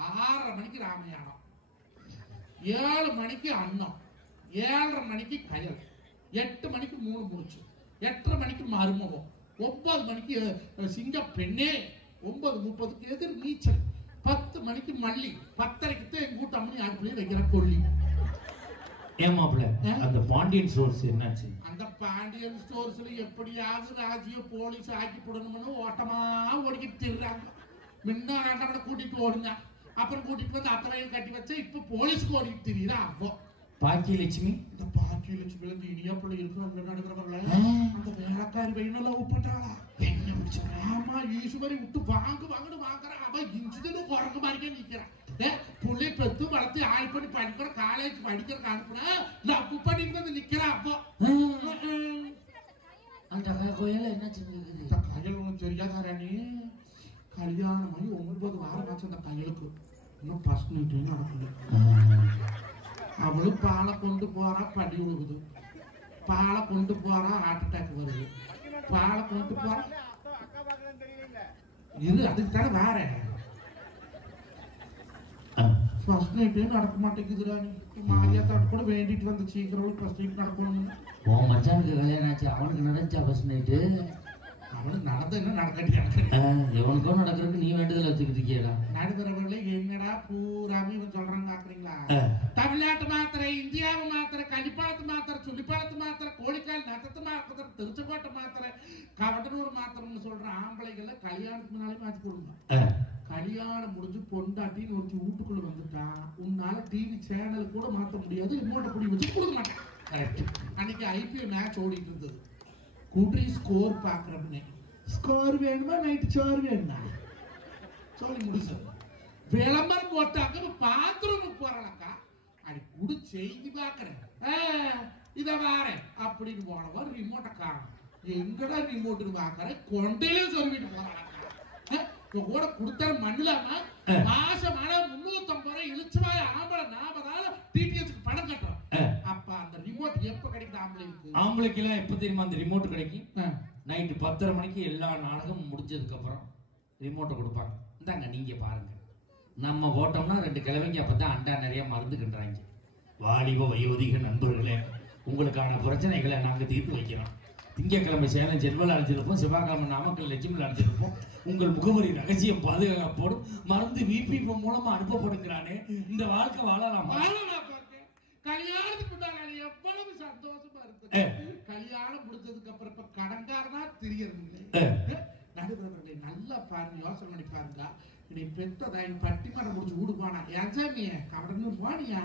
6:30 மணிக்கு ராமாயணம், 7 மணிக்கு அன்னம், 7:30 மணிக்கு கயல், 8 மணிக்கு 3 முடிச்சு, 8:30 மணிக்கு மருமகம், 9 மணிக்கு சிங்க பெண்ணே, 9:30க்கு எதிர் நீச்சல், 10 மணிக்கு மல்லி, 10:30க்கு எங்க கூட்ட அம்மனி ஆட்களே வைக்கிற கொல்லி. ஏமாப்ல அந்த பாண்டியன் ஸ்டோர்ஸ் என்னாச்சு? அந்த பாண்டியன் ஸ்டோர்ஸ்ல எப்படியாவது ராஜ்ய போலீஸ் ஆக்கி போடணும்னு ஓட்டமா ஓடிக்கிட்டு இருக்காங்க. முன்ன ஆண்டவனை கூட்டிட்டு ஓடுங்க, அப்புறம் கூட்டிட்டு வந்து அத்தனையில் கட்டி வச்சு இப்ப போலீஸ்க்கு ஓடிட்டு தெரியுதா? அப்போ பாக்கியலட்சுமி, இந்த பாக்கியலட்சுமி வந்து இனியா பிள்ளை இருக்கிறவங்க நடக்கிறவங்கள அந்த வேலைக்காரி பையனெல்லாம் ஒப்பிட்டாளா? என்ன முடிச்சு? ஆமா, ஈஸ்வரி விட்டு வாங்குன்னு வாங்குற. அவன் இன்சுதன்னு குரங்கு மாதிரிக்கே நிக்கிறான். புள்ளை பெத்து வளர்த்து ஆள் பண்ணி படிக்கிற காலேஜ் படிக்கிற அனுப்புனா லவ் பண்ணிட்டு வந்து நிக்கிறான். அப்போ அந்த கோயில என்ன செஞ்சிருக்குது? இந்த கயல் உனக்கு தெரியாதாரானே? கல்யாணமாகி 9 வாரம் ஆச்சு அந்த கயலுக்கு. இன்னும் ஃபர்ஸ்ட் நைட் நடக்குது. அவளும் பாலை கொண்டு போறா, படி விழுகுது. பாலை கொண்டு போறா, ஹார்ட் அட்டாக் வருது. பாலை கொண்டு போறா, இது அதுக்கு தானே வேற. ஃபர்ஸ்ட் நைட்டே நடக்க மாட்டேங்குதுடா. மாரியா தாட்டு கூட வேண்டிட்டு வந்து சீக்கிரம் ஃபர்ஸ்ட் நைட் நடக்கணும். உன் மச்சானுக்கு கல்யாணம் ஆச்சு, அவனுக்கு நடந்துச்சா ஃபர்ஸ்ட் நைட்டு? அவனுக்கு நடந்த என்ன நடக்கட்டி எவனுக்கோ நடக்கிறதுக்கு நீ வேண்டுதல் வச்சுக்கிட்டு இருக்கியடா. நடுக்கிறவர்களே என்னடா பூராமே சொல்றாங்க பாக்குறீங்களா? தமிழ்நாட்டு மாத்திரை, இந்தியாவை மாத்திரை, கலிப்பாளத்து மாத்திரை, சுள்ளிப்பாளத்து மாத்திரை, கோழிக்கால் நத்தத்து மாத்திரை, திருச்செங்கோட்டை மாத்திரை, கவட்டனூர் மாத்திரைன்னு சொல்ற ஆம்பளைகளை கல்யாணத்துக்கு முன்னாலே மாற்றி கொடுங்க. கல்யாணம் முடிஞ்சு பொண்டாட்டின்னு ஒருத்தி வீட்டுக்குள்ள வந்துட்டான், உன்னால டிவி சேனல் கூட மாற்ற முடியாது, ரிமோட்டை பிடி வச்சு கொடுக்க மாட்டான். அன்னைக்கு ஐபிஎல் மேட்ச் ஓடிட்டு இருந்தது. கூட்டி ஸ்கோர் பாக்குறோம்னே, ஸ்கோர் வேணுமா நைட்டு சோறு வேணுமா சொல்லி முடிச்சது. விளம்பரம் போட்டாங்க, பாத்ரூமுக்கு போறாக்கா, அடி குடு செய்தி பாக்குறேன், இத வார அப்படின்னு போனவா ரிமோட்டை காணும். எங்கடா ரிமோட்டுன்னு பாக்குறேன், கொண்டையிலே சொல்லிட்டு போறாக்கா. கூட கொடுத்தாரு மண்ணிலாமா? மாசம் 350 ரூபாய் இழுச்சுவாய் ஆம்பளை 40 டிடிஎஸ்க்கு பணம் கட்டுறோம். அப்ப அந்த ரிமோட் எப்ப கிடைக்குது ஆம்பளைக்கு? ஆம்பளைக்கு எல்லாம் எப்ப தெரியுமா அந்த ரிமோட் கிடைக்கும்? நைட்டு 10:30 மணிக்கு எல்லா நாடகமும் முடிஞ்சதுக்கு அப்புறம் ரிமோட்டை கொடுப்பாங்க. இந்தாங்க நீங்க பாருங்க. நம்ம போட்டோம்னா 2 கிழமைக்கு அப்பதான் அண்டா நிறைய மறந்துக்கின்றாங்க. வாலிப வயோதிக நண்பர்களே, உங்களுக்கான பிரச்சனைகளை நாங்க தீர்த்து வைக்கிறோம். திங்கட்கிழமை சேலம் ஜென்வல் அழைச்சிருப்போம், செவ்வாய்க்கிழமை நாமக்கல் லட்சுமி அழைச்சிருப்போம். உங்கள் முகவரி ரகசியம் பாதுகாப்போடும் மருந்து விபி மூலமா அனுப்பப்படுகிறானே. இந்த வாழ்க்கை வாழலாம். கல்யாணத்துக்கு முன்னாடி எவ்வளவு சந்தோஷமா இருக்கு. கல்யாணம் முடிஞ்சதுக்கு அப்புறம் இப்ப கடன்காரனா தெரியறது. நடுவர்களே நல்லா பாருங்க, யோசனை பண்ணி பாருங்க. நீ பெற்றதா பட்டிமன்றம் முடிச்சு வீடு போனா ஏஜாமிய கவடன்னு போனியா?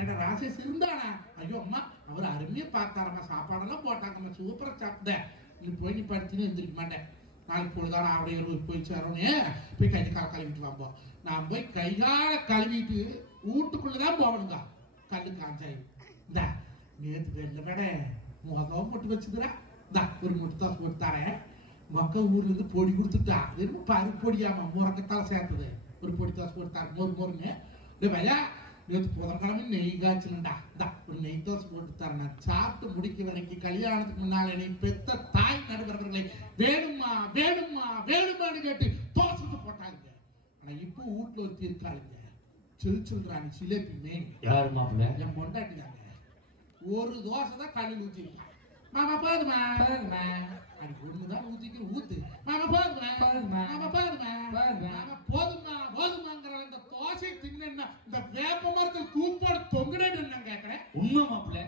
என்ன ராசேஷ் இருந்தானா? ஐயோ அம்மா, அவர் அருமையா பார்த்தாரம்மா, சாப்பாடெல்லாம் போட்டாங்கம்மா, சூப்பரா சாப்பிட்டேன். நீ போய் நீ படுத்தினு எந்திரிக்க மாட்டேன். நாளைக்கு பொழுதான ஆவடையூர் போய் சேரோனே, போய் கை கால கழுவிட்டு வாம்போ. நான் போய் கைகால கழுவிட்டு வீட்டுக்குள்ளதான் போகணுங்க. கல்லு காஞ்சாய் இந்த நேற்று வெள்ள வேட முகம் மட்டும் வச்சுக்கிறா. இந்த ஒரு முட்டை கொடுத்தாரேன். மக்கள் ஊர்ல இருந்து பொடி கொடுத்துட்டா. வெறும் பருப்பு பொடியாமா, முறக்கத்தால சேர்த்தது. ஒரு பொடி தாசு கொடுத்தாரு, மொறுன்னு. பையா நேற்று புதன்கிழமை நெய் காய்ச்சலுண்டா, இந்த ஒரு நெய் தோசை போட்டு தரேன். நான் சாப்பிட்டு முடிக்க வரைக்கும் கல்யாணத்துக்கு முன்னால என்னை பெத்த தாய் நடுவர்களை வேணுமா வேணுமா வேணுமான்னு கேட்டு தோசை போட்டாங்க. ஆனா இப்போ வீட்டுல ஒருத்தி இருக்காளுங்க, சொல்றாங்க சிலேபி மேன். யாரு மாப்பிள்ள? என் பொண்டாட்டிதாங்க. ஒரு தோசை தான் கல்லில் ஊத்திருக்கான். மாமா போதுமா போதுமா, அது ஒண்ணுதான் ஊத்திக்கு ஊத்து. மாமா போதுமா மாமா போதுமா மாமா போதுமா போதுமாங்கிற இந்த தோசை தின்னா இந்த வேப்ப மரத்தில் தூப்போட தொங்குனேன்னு நான் கேட்கிறேன். உண்மை மாப்பிள்ள.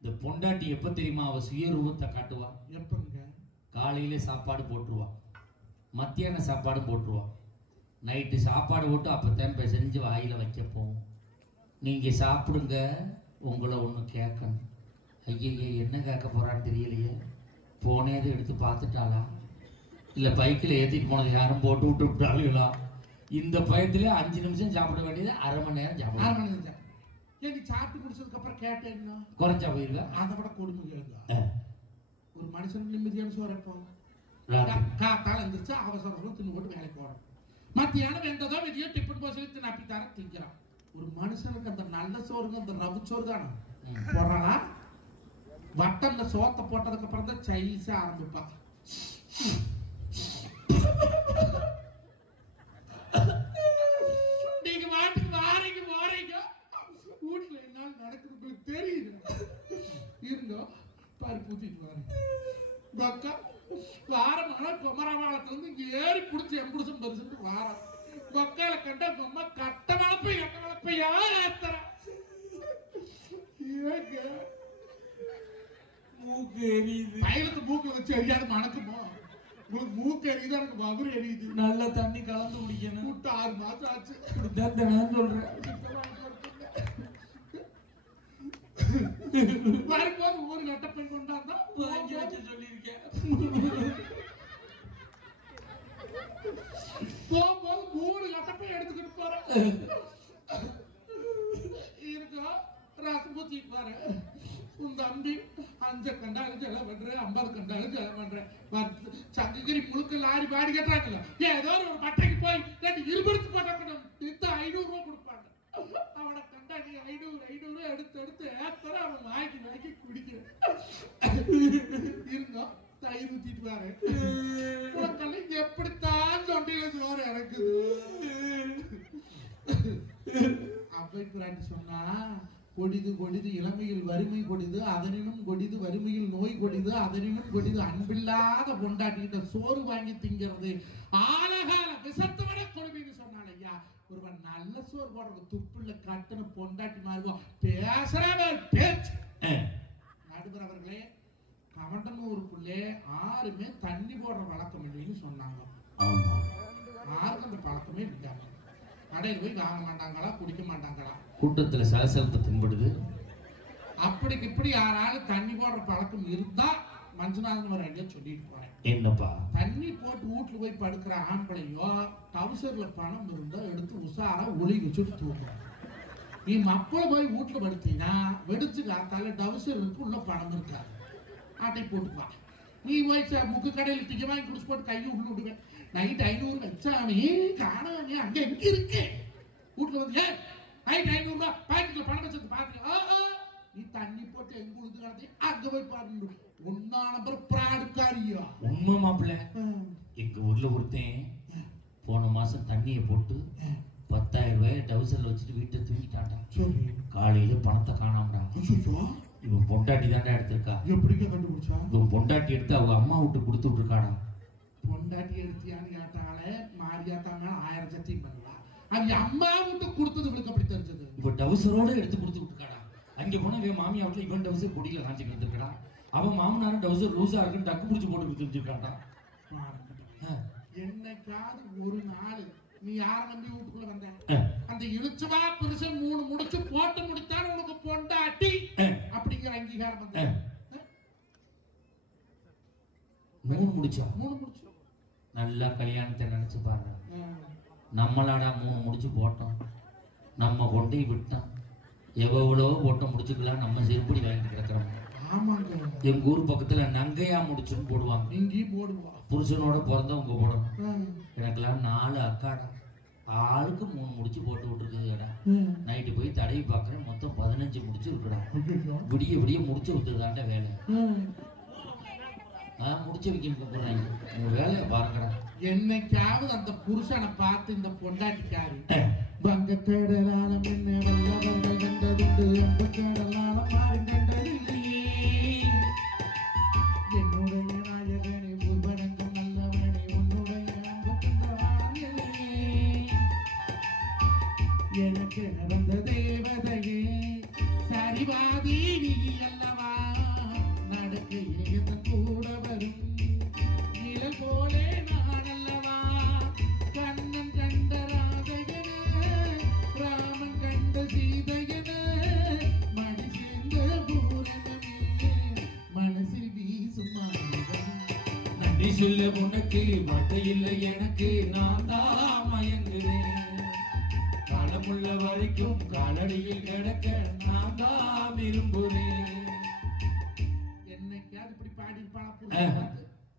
இந்த பொண்டாட்டி எப்ப தெரியுமா அவ சுயரூபத்தை காட்டுவா? எப்பங்க? காலையில சாப்பாடு போட்டுருவா, மத்தியான சாப்பாடு போட்டுருவா, நைட்டு சாப்பாடு போட்டு அப்பத்தான் செஞ்சு வாயில வைக்க போவோம். நீங்க சாப்பிடுங்க, உங்களை ஒண்ணு கேட்கணும். ஐயே என்ன கேட்க போறான்னு தெரியலையே. போனேது எடுத்து பார்த்துட்டாளா, இல்ல பைக்கில் ஏத்திட்டு போனது யாரும் போட்டு விட்டு விட்டாளுங்களா? இந்த பயத்துல 5 நிமிஷம் சாப்பிட வேண்டியது 1/2 மணி நேரம் சாப்பிட. 1/2 மணி நேரம் ஏன் சாப்பிட்டு முடிச்சதுக்கு அப்புறம் கேட்டேன்னா குறைஞ்சா போயிருக்கா? அதை விட கொடுமை கேளுங்க. ஒரு மனுஷனுக்கு நிம்மதியான சோறு எப்போ? காத்தால எந்திரிச்சு அவசரம் தின்னு போட்டு வேலைக்கு போறோம். மத்தியானம் வெந்ததோ வெளியே டிஃபன் போய் தின்னு அப்பித்தார திங்கிறான். ஒரு மனுஷனுக்கு அந்த நல்ல சோறுங்க அந்த ரவுச்சோறு தானே போடுறானா? வட்டம்ல சோத்தை போட்டதுக்கு அப்புறம் தான் சைஸா ஆரம்பிப்பான். நீங்க வாட்டுக்கு வாரீங்க வீட்டுல என்ன நடக்குது உங்களுக்கு தெரியுது. இருங்க பாரு பூத்திட்டு வாரு பக்கா வாரமான குமரவாளத்துல இருந்து இங்க ஏறி புடிச்சு எம்புடிச்சும் பரிசுட்டு வாரம் மக்களை கண்ட பொம்மை கட்ட வளப்பையா ஏத்துற மூக்கு எரியுது. தைலத்து மூக்கு வச்சு எரியாது மணக்குமோ? உங்களுக்கு மூக்கு எரியுது, எனக்கு மதுரை எரியுது. நல்ல தண்ணி கலந்து குடிக்கணும். விட்டு 6 மாசம் ஆச்சு. சொல்றேன் வரும்போது ஊரு கட்டப்பை கொண்டாந்தா வாங்கி வச்சு சொல்லியிருக்கேன். போகும்போது 3 கட்டப்பை எடுத்துக்கிட்டு போறேன். இருக்கா ரசம்பூச்சி பாரு உன் தம்பி 5 கண்டாலும் செலவு பண்றேன், 50 கண்டாலும் செலவு பண்றேன். சங்ககிரி முழுக்க லாரி பாடி கட்டுறாங்கல்ல, ஏதோ ஒரு பட்டைக்கு போய் 2 இருபடுத்து போட்டக்கணும் 500 ரூபா கொடுப்பாங்க. அவனை கண்டா நீ 500 எடுத்து ஏத்தர அவன் வாங்கி குடிக்கிறேன். இருங்க தயிர் ஊத்திட்டு வரேன். உனக்கெல்லாம் எப்படித்தான் தொண்டையில சோறு இறக்குது. அப்படி சொன்னா கொடிது இளமையில் வறுமை கொடிது, அதனினும் கொடிது வறுமையில் நோய் கொடிது, அதனினும் கொடிது அன்பில்லாத பொண்டாட்டிகிட்ட சோறு வாங்கி திங்கிறது ஆலகால விஷத்தை விட கொடுமைன்னு சொன்னான் ஐயா. ஒருவன் நல்ல சோறு போடுறது துப்புள்ள கட்டுன பொண்டாட்டி மாறுவோம் பேசுற பேச்சு. நடுவர் அவர்களே, கவண்டனூருக்குள்ளே யாருமே தண்ணி போடுற வழக்கம் இல்லைன்னு சொன்னாங்க. யாருக்கும் அந்த பழக்கமே இருக்காங்க. கடையில் போய் வாங்க மாட்டாங்களா, குடிக்க மாட்டாங்களா? கூட்டத்துல சலசலப்பு தென்படுது. அப்படிக்கு இப்படி யாராலும் தண்ணி போடுற பழக்கம் இருந்தா மஞ்சுநாதன் ஒரு ஐடியா சொல்லிட்டு போறேன். என்னப்பா? தண்ணி போட்டு வீட்டுல போய் படுக்கிற ஆம்பளையோ டவுசர்ல பணம் இருந்தா எடுத்து உசாரா ஒளி வச்சுட்டு தூக்கும். நீ மப்பள போய் வீட்டுல படுத்தீங்கன்னா வெடிச்சு காத்தால டவுசர் இருக்கு, உள்ள பணம் இருக்காது. ஆட்டை போட்டுப்பா. நீ போய் முக்கு கடையில் டிக்கெட் வாங்கி குடிச்சு போட்டு கையை உள்ள விடுவேன். நைட் 500 வச்சாமே காணாமே அங்க எங்க இருக்கு வீட்டுல வந்து நைட் 500 ரூபாய் பாக்கெட்ல பணம் வச்சது பாத்துக்க. நீ தண்ணி போட்டு எங்க உழுது கடத்தி அங்க போய் பாருங்க. ஒன்னா நம்பர் பிராடுக்காரியா? உண்மை மாப்பிள்ள. எங்க ஊர்ல ஒருத்தன் போன மாசம் தண்ணியை போட்டு 10,000 ரூபாய் டவுசர்ல வச்சுட்டு வீட்டை தூங்கிட்டான்டா. காலையில பணத்தை காணாமடா. இவன் பொண்டாட்டி தாண்டா எடுத்திருக்கா. எப்படிங்க கண்டுபிடிச்சா? இவன் பொண்டாட்டி எடுத்து அவங்க அம்மா விட்டு கொடுத்து விட்டுருக்காடா. பொண்டாட்டி எடுத்தியான்னு கேட்டாலே மாரியாத்தாங்க 1000 சத்தியம் பண்ணலாம். அவங்க அம்மா விட்டு கொடுத்தது இவளுக்கு அப்படி தெரிஞ்சது. இப்ப டவுசரோட எடுத்து கொடுத்து விட்டுருக்காடா. அங்க போனா இவன் மாமியா வீட்டுல இவன் டவுசர் கொடியில காஞ்சிட்டு இருந்திருக்கா. அவன் மாமனாரும் டவுசர் லூசா இருக்குன்னு டக்கு பிடிச்சி போட்டு கொடுத்துருக்காண்டா. என்னைக்காவது ஒரு நாள் நீ யார நம்பி வீட்டுக்குள்ள வந்த? அந்த இழுச்சுவா புருஷன் 3 முடிச்சு போட்டு முடித்தான உனக்கு பொண்டாட்டி அப்படிங்கிற அங்கீகாரம் வந்த? 3 முடிச்சா? 3 முடிச்சு நல்லா கல்யாணத்தை நினைச்சு பாருங்க. நம்மளாடா 3 முடிச்சு போட்டோம், நம்ம கொண்டே விட்டோம். எவ்வளோ போட்ட முடிச்சுக்கலாம் நம்ம செருப்படி வாங்கிட்டு கிடக்குறோம். ஆமாங்க. எங்க ஊர் பக்கத்துல நங்கையா முடிச்சுன்னு போடுவாங்க. இங்கேயும் போடுவோம். புருஷனோட பிறந்தவங்க போடணும். எனக்கெல்லாம் 4 அக்காடா, ஆளுக்கு 3 முடிச்சு போட்டு விட்டுருக்குடா. நைட்டு போய் தடவி பாக்குறேன், மொத்தம் 15 முடிச்சு இருக்குடா. விடிய விடிய முடிச்சு விட்டுதாண்ட வேலை. முடிச்சு வைக்க போறாங்க. உங்க வேலையை பாருங்கடா. என்னைக்காவது அந்த புருஷனை பார்த்து இந்த பொண்டாட்டிக்காரு வங்க தேடலாலம் என்ன வல்லவர்கள் கண்டதுண்டு, அந்த தேடலாலம் மாறும் கண்டதில்லையே. என்னுடைய நாயகனே முருகனங்கம் நல்லவனே, உன்னுடைய அன்பு தந்தவானே, எனக்கு நடந்த தேவதையே சரிவாதி நீ அல்லவா, நடக்கையில் கூட வரும் நிழல் போலே நான் அல்லவா, கண்ணன் கண்ட ராதையன ராமன் கண்ட சீதையன மடி சேர்ந்த பூரணமே மனசில் வீசும் நன்றி சொல்ல உனக்கு வார்த்தை இல்லை எனக்கு, நான் தான் மயங்குறேன். காலமுள்ள வரைக்கும் காலடியில் கிடக்க நான் தான் விரும்புறேன். என்னைக்காவது இப்படி பாடி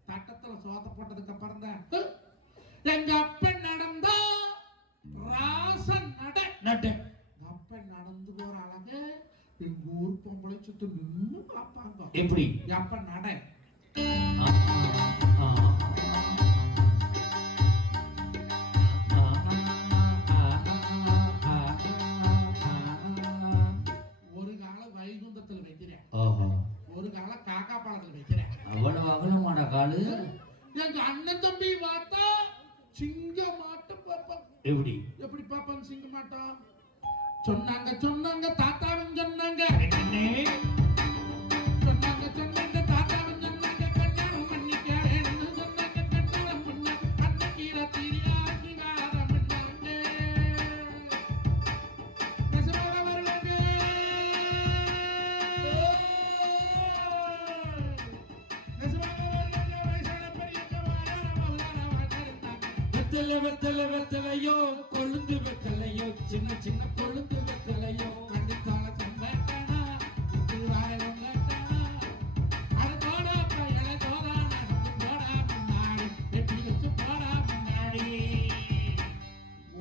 தட்டத்துல சோத போட்டதுக்கு அப்புறம் தான் எங்க அப்பன் நடந்தா ராசன் நட அப்பன் நடந்து போற அழகு எங்க ஊர் பொம்பளை சுத்து நின்று பார்ப்பாங்க. எப்படி அப்பன் நட சிங்கமாடா காலு. எங்க அண்ணன் தம்பி பார்த்தா சிங்க மாட்டம் பாப்பாங்க. எப்படி எப்படி பாப்பாங்க சிங்க மாட்டம்? சொன்னாங்க சொன்னாங்க தாத்தாவும் சொன்னாங்க சொன்னாங்க சொன்னாங்க தாத்தாவும் சொன்னாங்க கல்யாணம் பண்ணிக்கிறேன்னு சொன்னாங்க. கல்யாணம் பண்ண அன்னைக்கு ராத்திரியா சிங்காரம் பண்ணாங்க. நெசமாக வருவாங்க. நெசமாக வருவாங்க. வயசான பெரியவங்க வெத்தலை வெத்தலை வெத்தலையோ கொழுந்து வெத்தலையோ சின்ன சின்ன கொழுந்து வெத்தலையோ அடித்தால சொந்தக்கானா வாரம் கேட்டானா அடோடா பையல தோடா நடந்து போடா முன்னாடி வெட்டி வச்சு போடா முன்னாடி.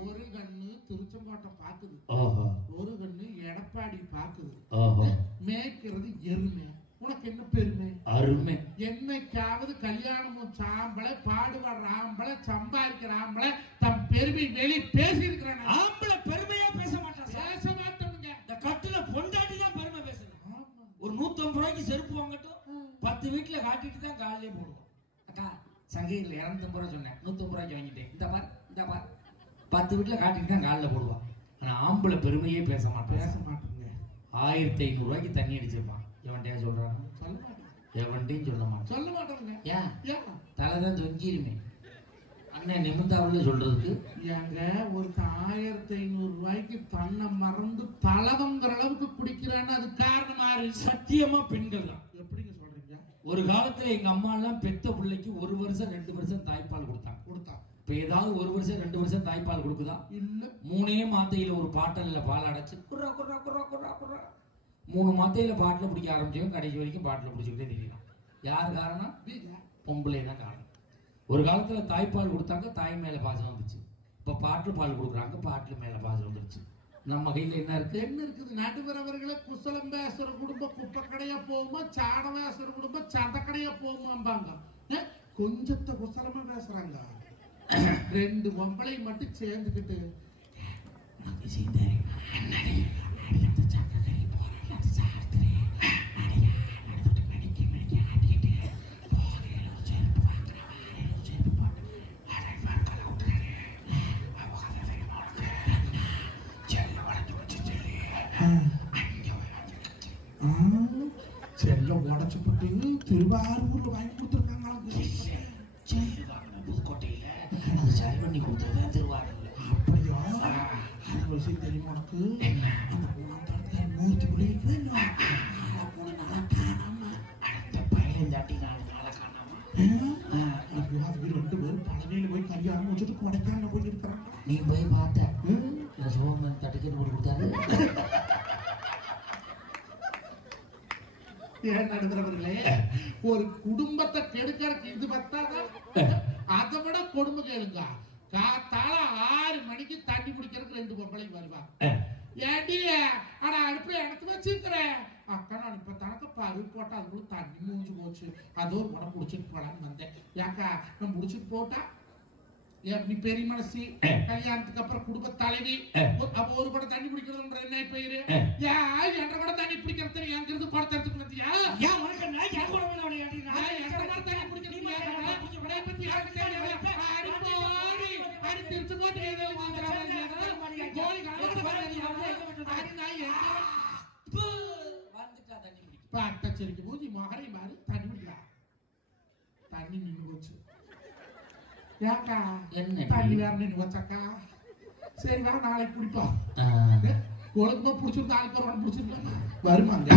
ஒரு கண்ணு திருச்செங்கோட்டை பாக்குது, ஓஹோ ஒரு கண்ணு எடப்பாடி பாக்குது. ஓஹோ மேய்க்கிறது எருமை. உனக்கு என்ன பெருமை? அருமை. என்னைக்காவது கல்யாணமும் சாம்பளை பாடுவாடுற ஆம்பளை சம்பாதிக்கிற ஆம்பளை தம் பெருமை வெளி பேசி இருக்கிறான். ஆம்பளை பெருமையா பேச மாட்டான். பேச மாட்டோம்ங்க. இந்த கட்டுல பொண்டாட்டி தான் பெருமை பேசணும். ஒரு 150 ரூபாய்க்கு செருப்பு வாங்கட்டும் 10 வீட்டுல காட்டிட்டு தான் காலையிலே போடுவோம். அக்கா சங்கையில் 250 ரூபாய் சொன்னேன் 150 ரூபாய்க்கு வாங்கிட்டேன் இந்த பார் 10 வீட்டுல காட்டிட்டு தான் காலையில போடுவான். ஆனா ஆம்பளை பெருமையே பேச மாட்டேன். பேச மாட்டோங்க. 1500 ரூபாய்க்கு தண்ணி அடிச்சிருப்பான். எவன்டையா சொல்றான்? சொல்ல மாட்டோம். எவன்டையும் சொல்ல மாட்டான். சொல்ல மாட்டோங்க. ஏன் ஏன் தலைதான் தொங்கிருமே அண்ணன் நிமிந்தாவுல சொல்றதுக்கு. ஏங்க ஒரு 1500 ரூபாய்க்கு தன்னை மறந்து தலவங்கிற அளவுக்கு குடிக்கிறேன்னு அது காரணமா இருக்கு. சத்தியமா பெண்கள் தான். எப்படிங்க சொல்றீங்க? ஒரு காலத்துல எங்க அம்மா எல்லாம் பெத்த பிள்ளைக்கு 1 வருஷம் 2 வருஷம் தாய்ப்பால் கொடுத்தாங்க. இப்ப ஏதாவது 1 வருஷம் 2 வருஷம் தாய்ப்பால் கொடுக்குதா? இல்ல. 3 மாத்தையில ஒரு பாட்டில பால் அடைச்சு குர்ரா குர்ரா குர்ரா குர்ரா குர்ரா 3 மாத்தையில பாட்டில பிடிக்க ஆரம்பிச்சவங்க கடைசி வரைக்கும் பாட்டில பிடிச்சிக்கிட்டே தெரியலாம். யார் காரணம்? பொம்பளை தான் காரணம். ஒரு காலத்துல தாய்ப்பால் கொடுத்தாங்க, தாய் மேல பாசம் வந்துச்சு. இப்ப பாட்டில் பால் கொடுக்குறாங்க, பாட்டில் மேல பாசம் வந்துருச்சு. நம்ம கையில என்ன இருக்கு? என்ன இருக்குது? நடுவரவர்களை குசலம் பேசுற குடும்பம் குப்பை கடையா போகுமா, சாட பேசுற குடும்பம் சந்த கடையா போகுமாம்பாங்க. கொஞ்சத்தை குசலமா பேசுறாங்க. 2 பொம்பளை மட்டும் சேர்ந்துக்கிட்டு செல்லம் உடச்சு போட்டு திருவாரூர்ல வாங்கி கொடுத்துருக்காங்க. புதுக்கோட்டையில அது சரி பண்ணி கொடுத்தது திருவாரூர்ல. அப்படியா? அது விஷயம் தெரியுமா உனக்கு? அந்த மூர்த்திக்குள்ளே பையன் தாட்டி 4 நாளை காணாம 2 பேரும் பழனியில போய் கல்யாணம் வச்சுட்டு கொடைக்கானல போய் இருக்கிறாங்க. நீ போய் பார்த்த சோமன் தட்டுக்கட்டு போட்டு கொடுத்தாரு. ஏன் நடுகிறவர்களே, ஒரு குடும்பத்தை கெடுக்கிறதுக்கு இது பத்தாதான்? அதை விட கொடுமை கேளுங்க. காத்தால 6 மணிக்கு தண்ணி குடிக்கிறதுக்கு 2 பொம்பளை வருவாங்க. ஏடி ஆனா அடுப்புல எடுத்து வச்சிருக்கிறேன் அக்கா, நான் இப்ப தனக்கு பருப்பு போட்டா அதுக்குள்ள தண்ணி மூஞ்சி போச்சு, அதோ ஒரு உடம்பு முடிச்சுட்டு போலான்னு வந்தேன். ஏக்கா நான் முடிச்சுட்டு போட்டா நீ பெரிய மனசு, கல்யாணத்துக்கு அப்புறம் குடும்ப தலைவி, அப்ப ஒரு கூட தண்ணி குடிக்கிறதுன்ற என்ன பெயரு? ஏன் 2 கூட தண்ணி குடிக்கிறது என்கிறது படத்தை எடுத்துட்டு வந்தியா? ஏன் உனக்கு நான் ஏன் கூட தண்ணி குடிக்கிறது திருச்சு போட்டு பட்டச்சரிக்கு பூஜி மகரை மாறி தண்ணி குடிக்கலாம். தண்ணி நின்று போச்சு. ஏக்கா என்ன தண்ணி வேற நின்று போச்சாக்கா? சரி வர நாளைக்கு குடிப்போம். ஒழுக்கமா பிடிச்சிருந்தா ஆளுக்கு ஒரு பிடிச்சிருந்தாங்க வருமாங்க.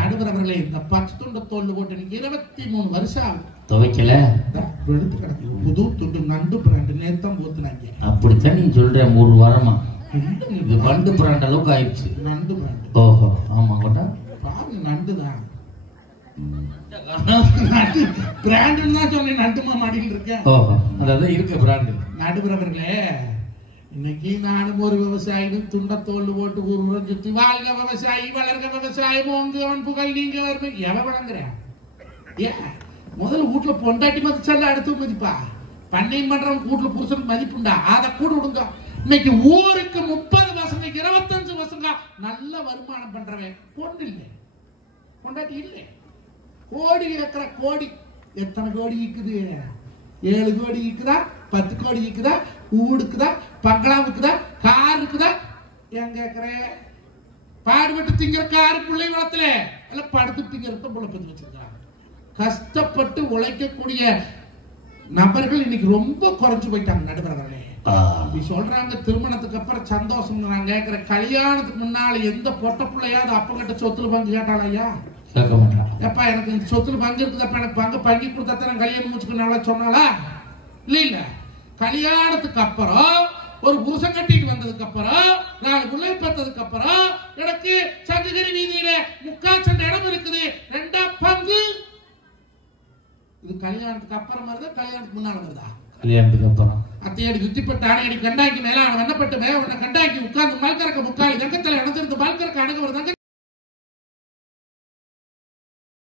நடுவரவர்களே, இந்த 10 துண்டு தோல் போட்டு 23 வருஷம் ஆகும். துவைக்கல வெளுத்து கிடக்கு. புது துண்டு நண்டு பிராண்டு நேத்தம் ஊத்துனாங்க. அப்படித்தான் நீ சொல்ற 3 வாரமா இது பண்டு பிராண்ட் அளவுக்கு ஆயிடுச்சு. நண்டு பிராண்டு. ஓஹோ ஆமா கொண்டா பாருங்க நண்டுதான். பிராண்டுன்னு தான் சொல்லி நண்டுமா மாடியில் இருக்கேன். ஓஹோ அதாவது இருக்க பிராண்டு. நடுவரவர்களே, இன்னைக்கு நானும் ஒரு விவசாயி துண்டத்தோல் போட்டு ஊர் சுத்தி வாழ்க விவசாயி வளர்க விவசாயம் உங்கவன் புகழ் நீங்க வருவேன் எவ வளர்ந்துறேன்? ஏன் முதல்ல வீட்டுல பொண்டாட்டி மதிச்சால அடுத்து மதிப்பா? பண்ணையும் பண்றவன் வீட்டுல புருஷனுக்கு மதிப்புண்டா? அதை கூட விடுங்க. இன்னைக்கு ஊருக்கு 30 பசங்க 25 பசங்க நல்ல வருமானம் பண்றவன் பொண்ணு இல்லை, பொண்டாட்டி இல்லை. கோடி வைக்கிற கோடி எத்தனை கோடி இருக்குது? 7 கோடி இருக்குதா, 10 கோடி இருக்குதா, ஊடுக்குதா, பங்களா இருக்குதா, கார் இருக்குதா? ஏன் கேட்கிறேன்? பாடுபட்டு திங்கிற காரு பிள்ளை வளத்துல இல்ல படுத்து திங்கிறத போல பத்தி வச்சிருக்காங்க. கஷ்டப்பட்டு உழைக்கக்கூடிய நபர்கள் இன்னைக்கு ரொம்ப குறைஞ்சு போயிட்டாங்க நடுவர்களே. அப்படி சொல்றாங்க. திருமணத்துக்கு அப்புறம் சந்தோஷம். நான் கேட்கிற கல்யாணத்துக்கு முன்னால எந்த பொட்ட பிள்ளையாவது அப்பங்கிட்ட சொத்துல பங்கு கேட்டாலையா? கேட்க மாட்டான். எப்பா எனக்கு இந்த சொத்துல பங்கு இருக்குதப்ப எனக்கு பங்கு கொடுத்தா நான் கல்யாணம் முடிச்சுக்கணும் சொன்னாலா? இல்ல. கல்யாணத்துக்கு அப்புறம் ஒரு புருஷன் கட்டிட்டு வந்ததுக்கு அப்புறம் 4 பிள்ளை பெற்றதுக்கு அப்புறம் எனக்கு சங்ககிரி வீதியில 3/4 இடம் இருக்குது, 2 பங்கு. இது கல்யாணத்துக்கு அப்புறம் வருதா கல்யாணத்துக்கு முன்னால வருதா? கல்யாணத்துக்கு அப்புறம். அத்தையடி குத்திப்பட்டு ஆணையடி கண்டாக்கி மேல அவன் வெண்ணப்பட்டு மேல கண்டாக்கி உட்கார்ந்து மல்கறக்க முக்காலி தங்கத்துல இணைஞ்சிருந்து மல்கறக்க அணுகவர் தான்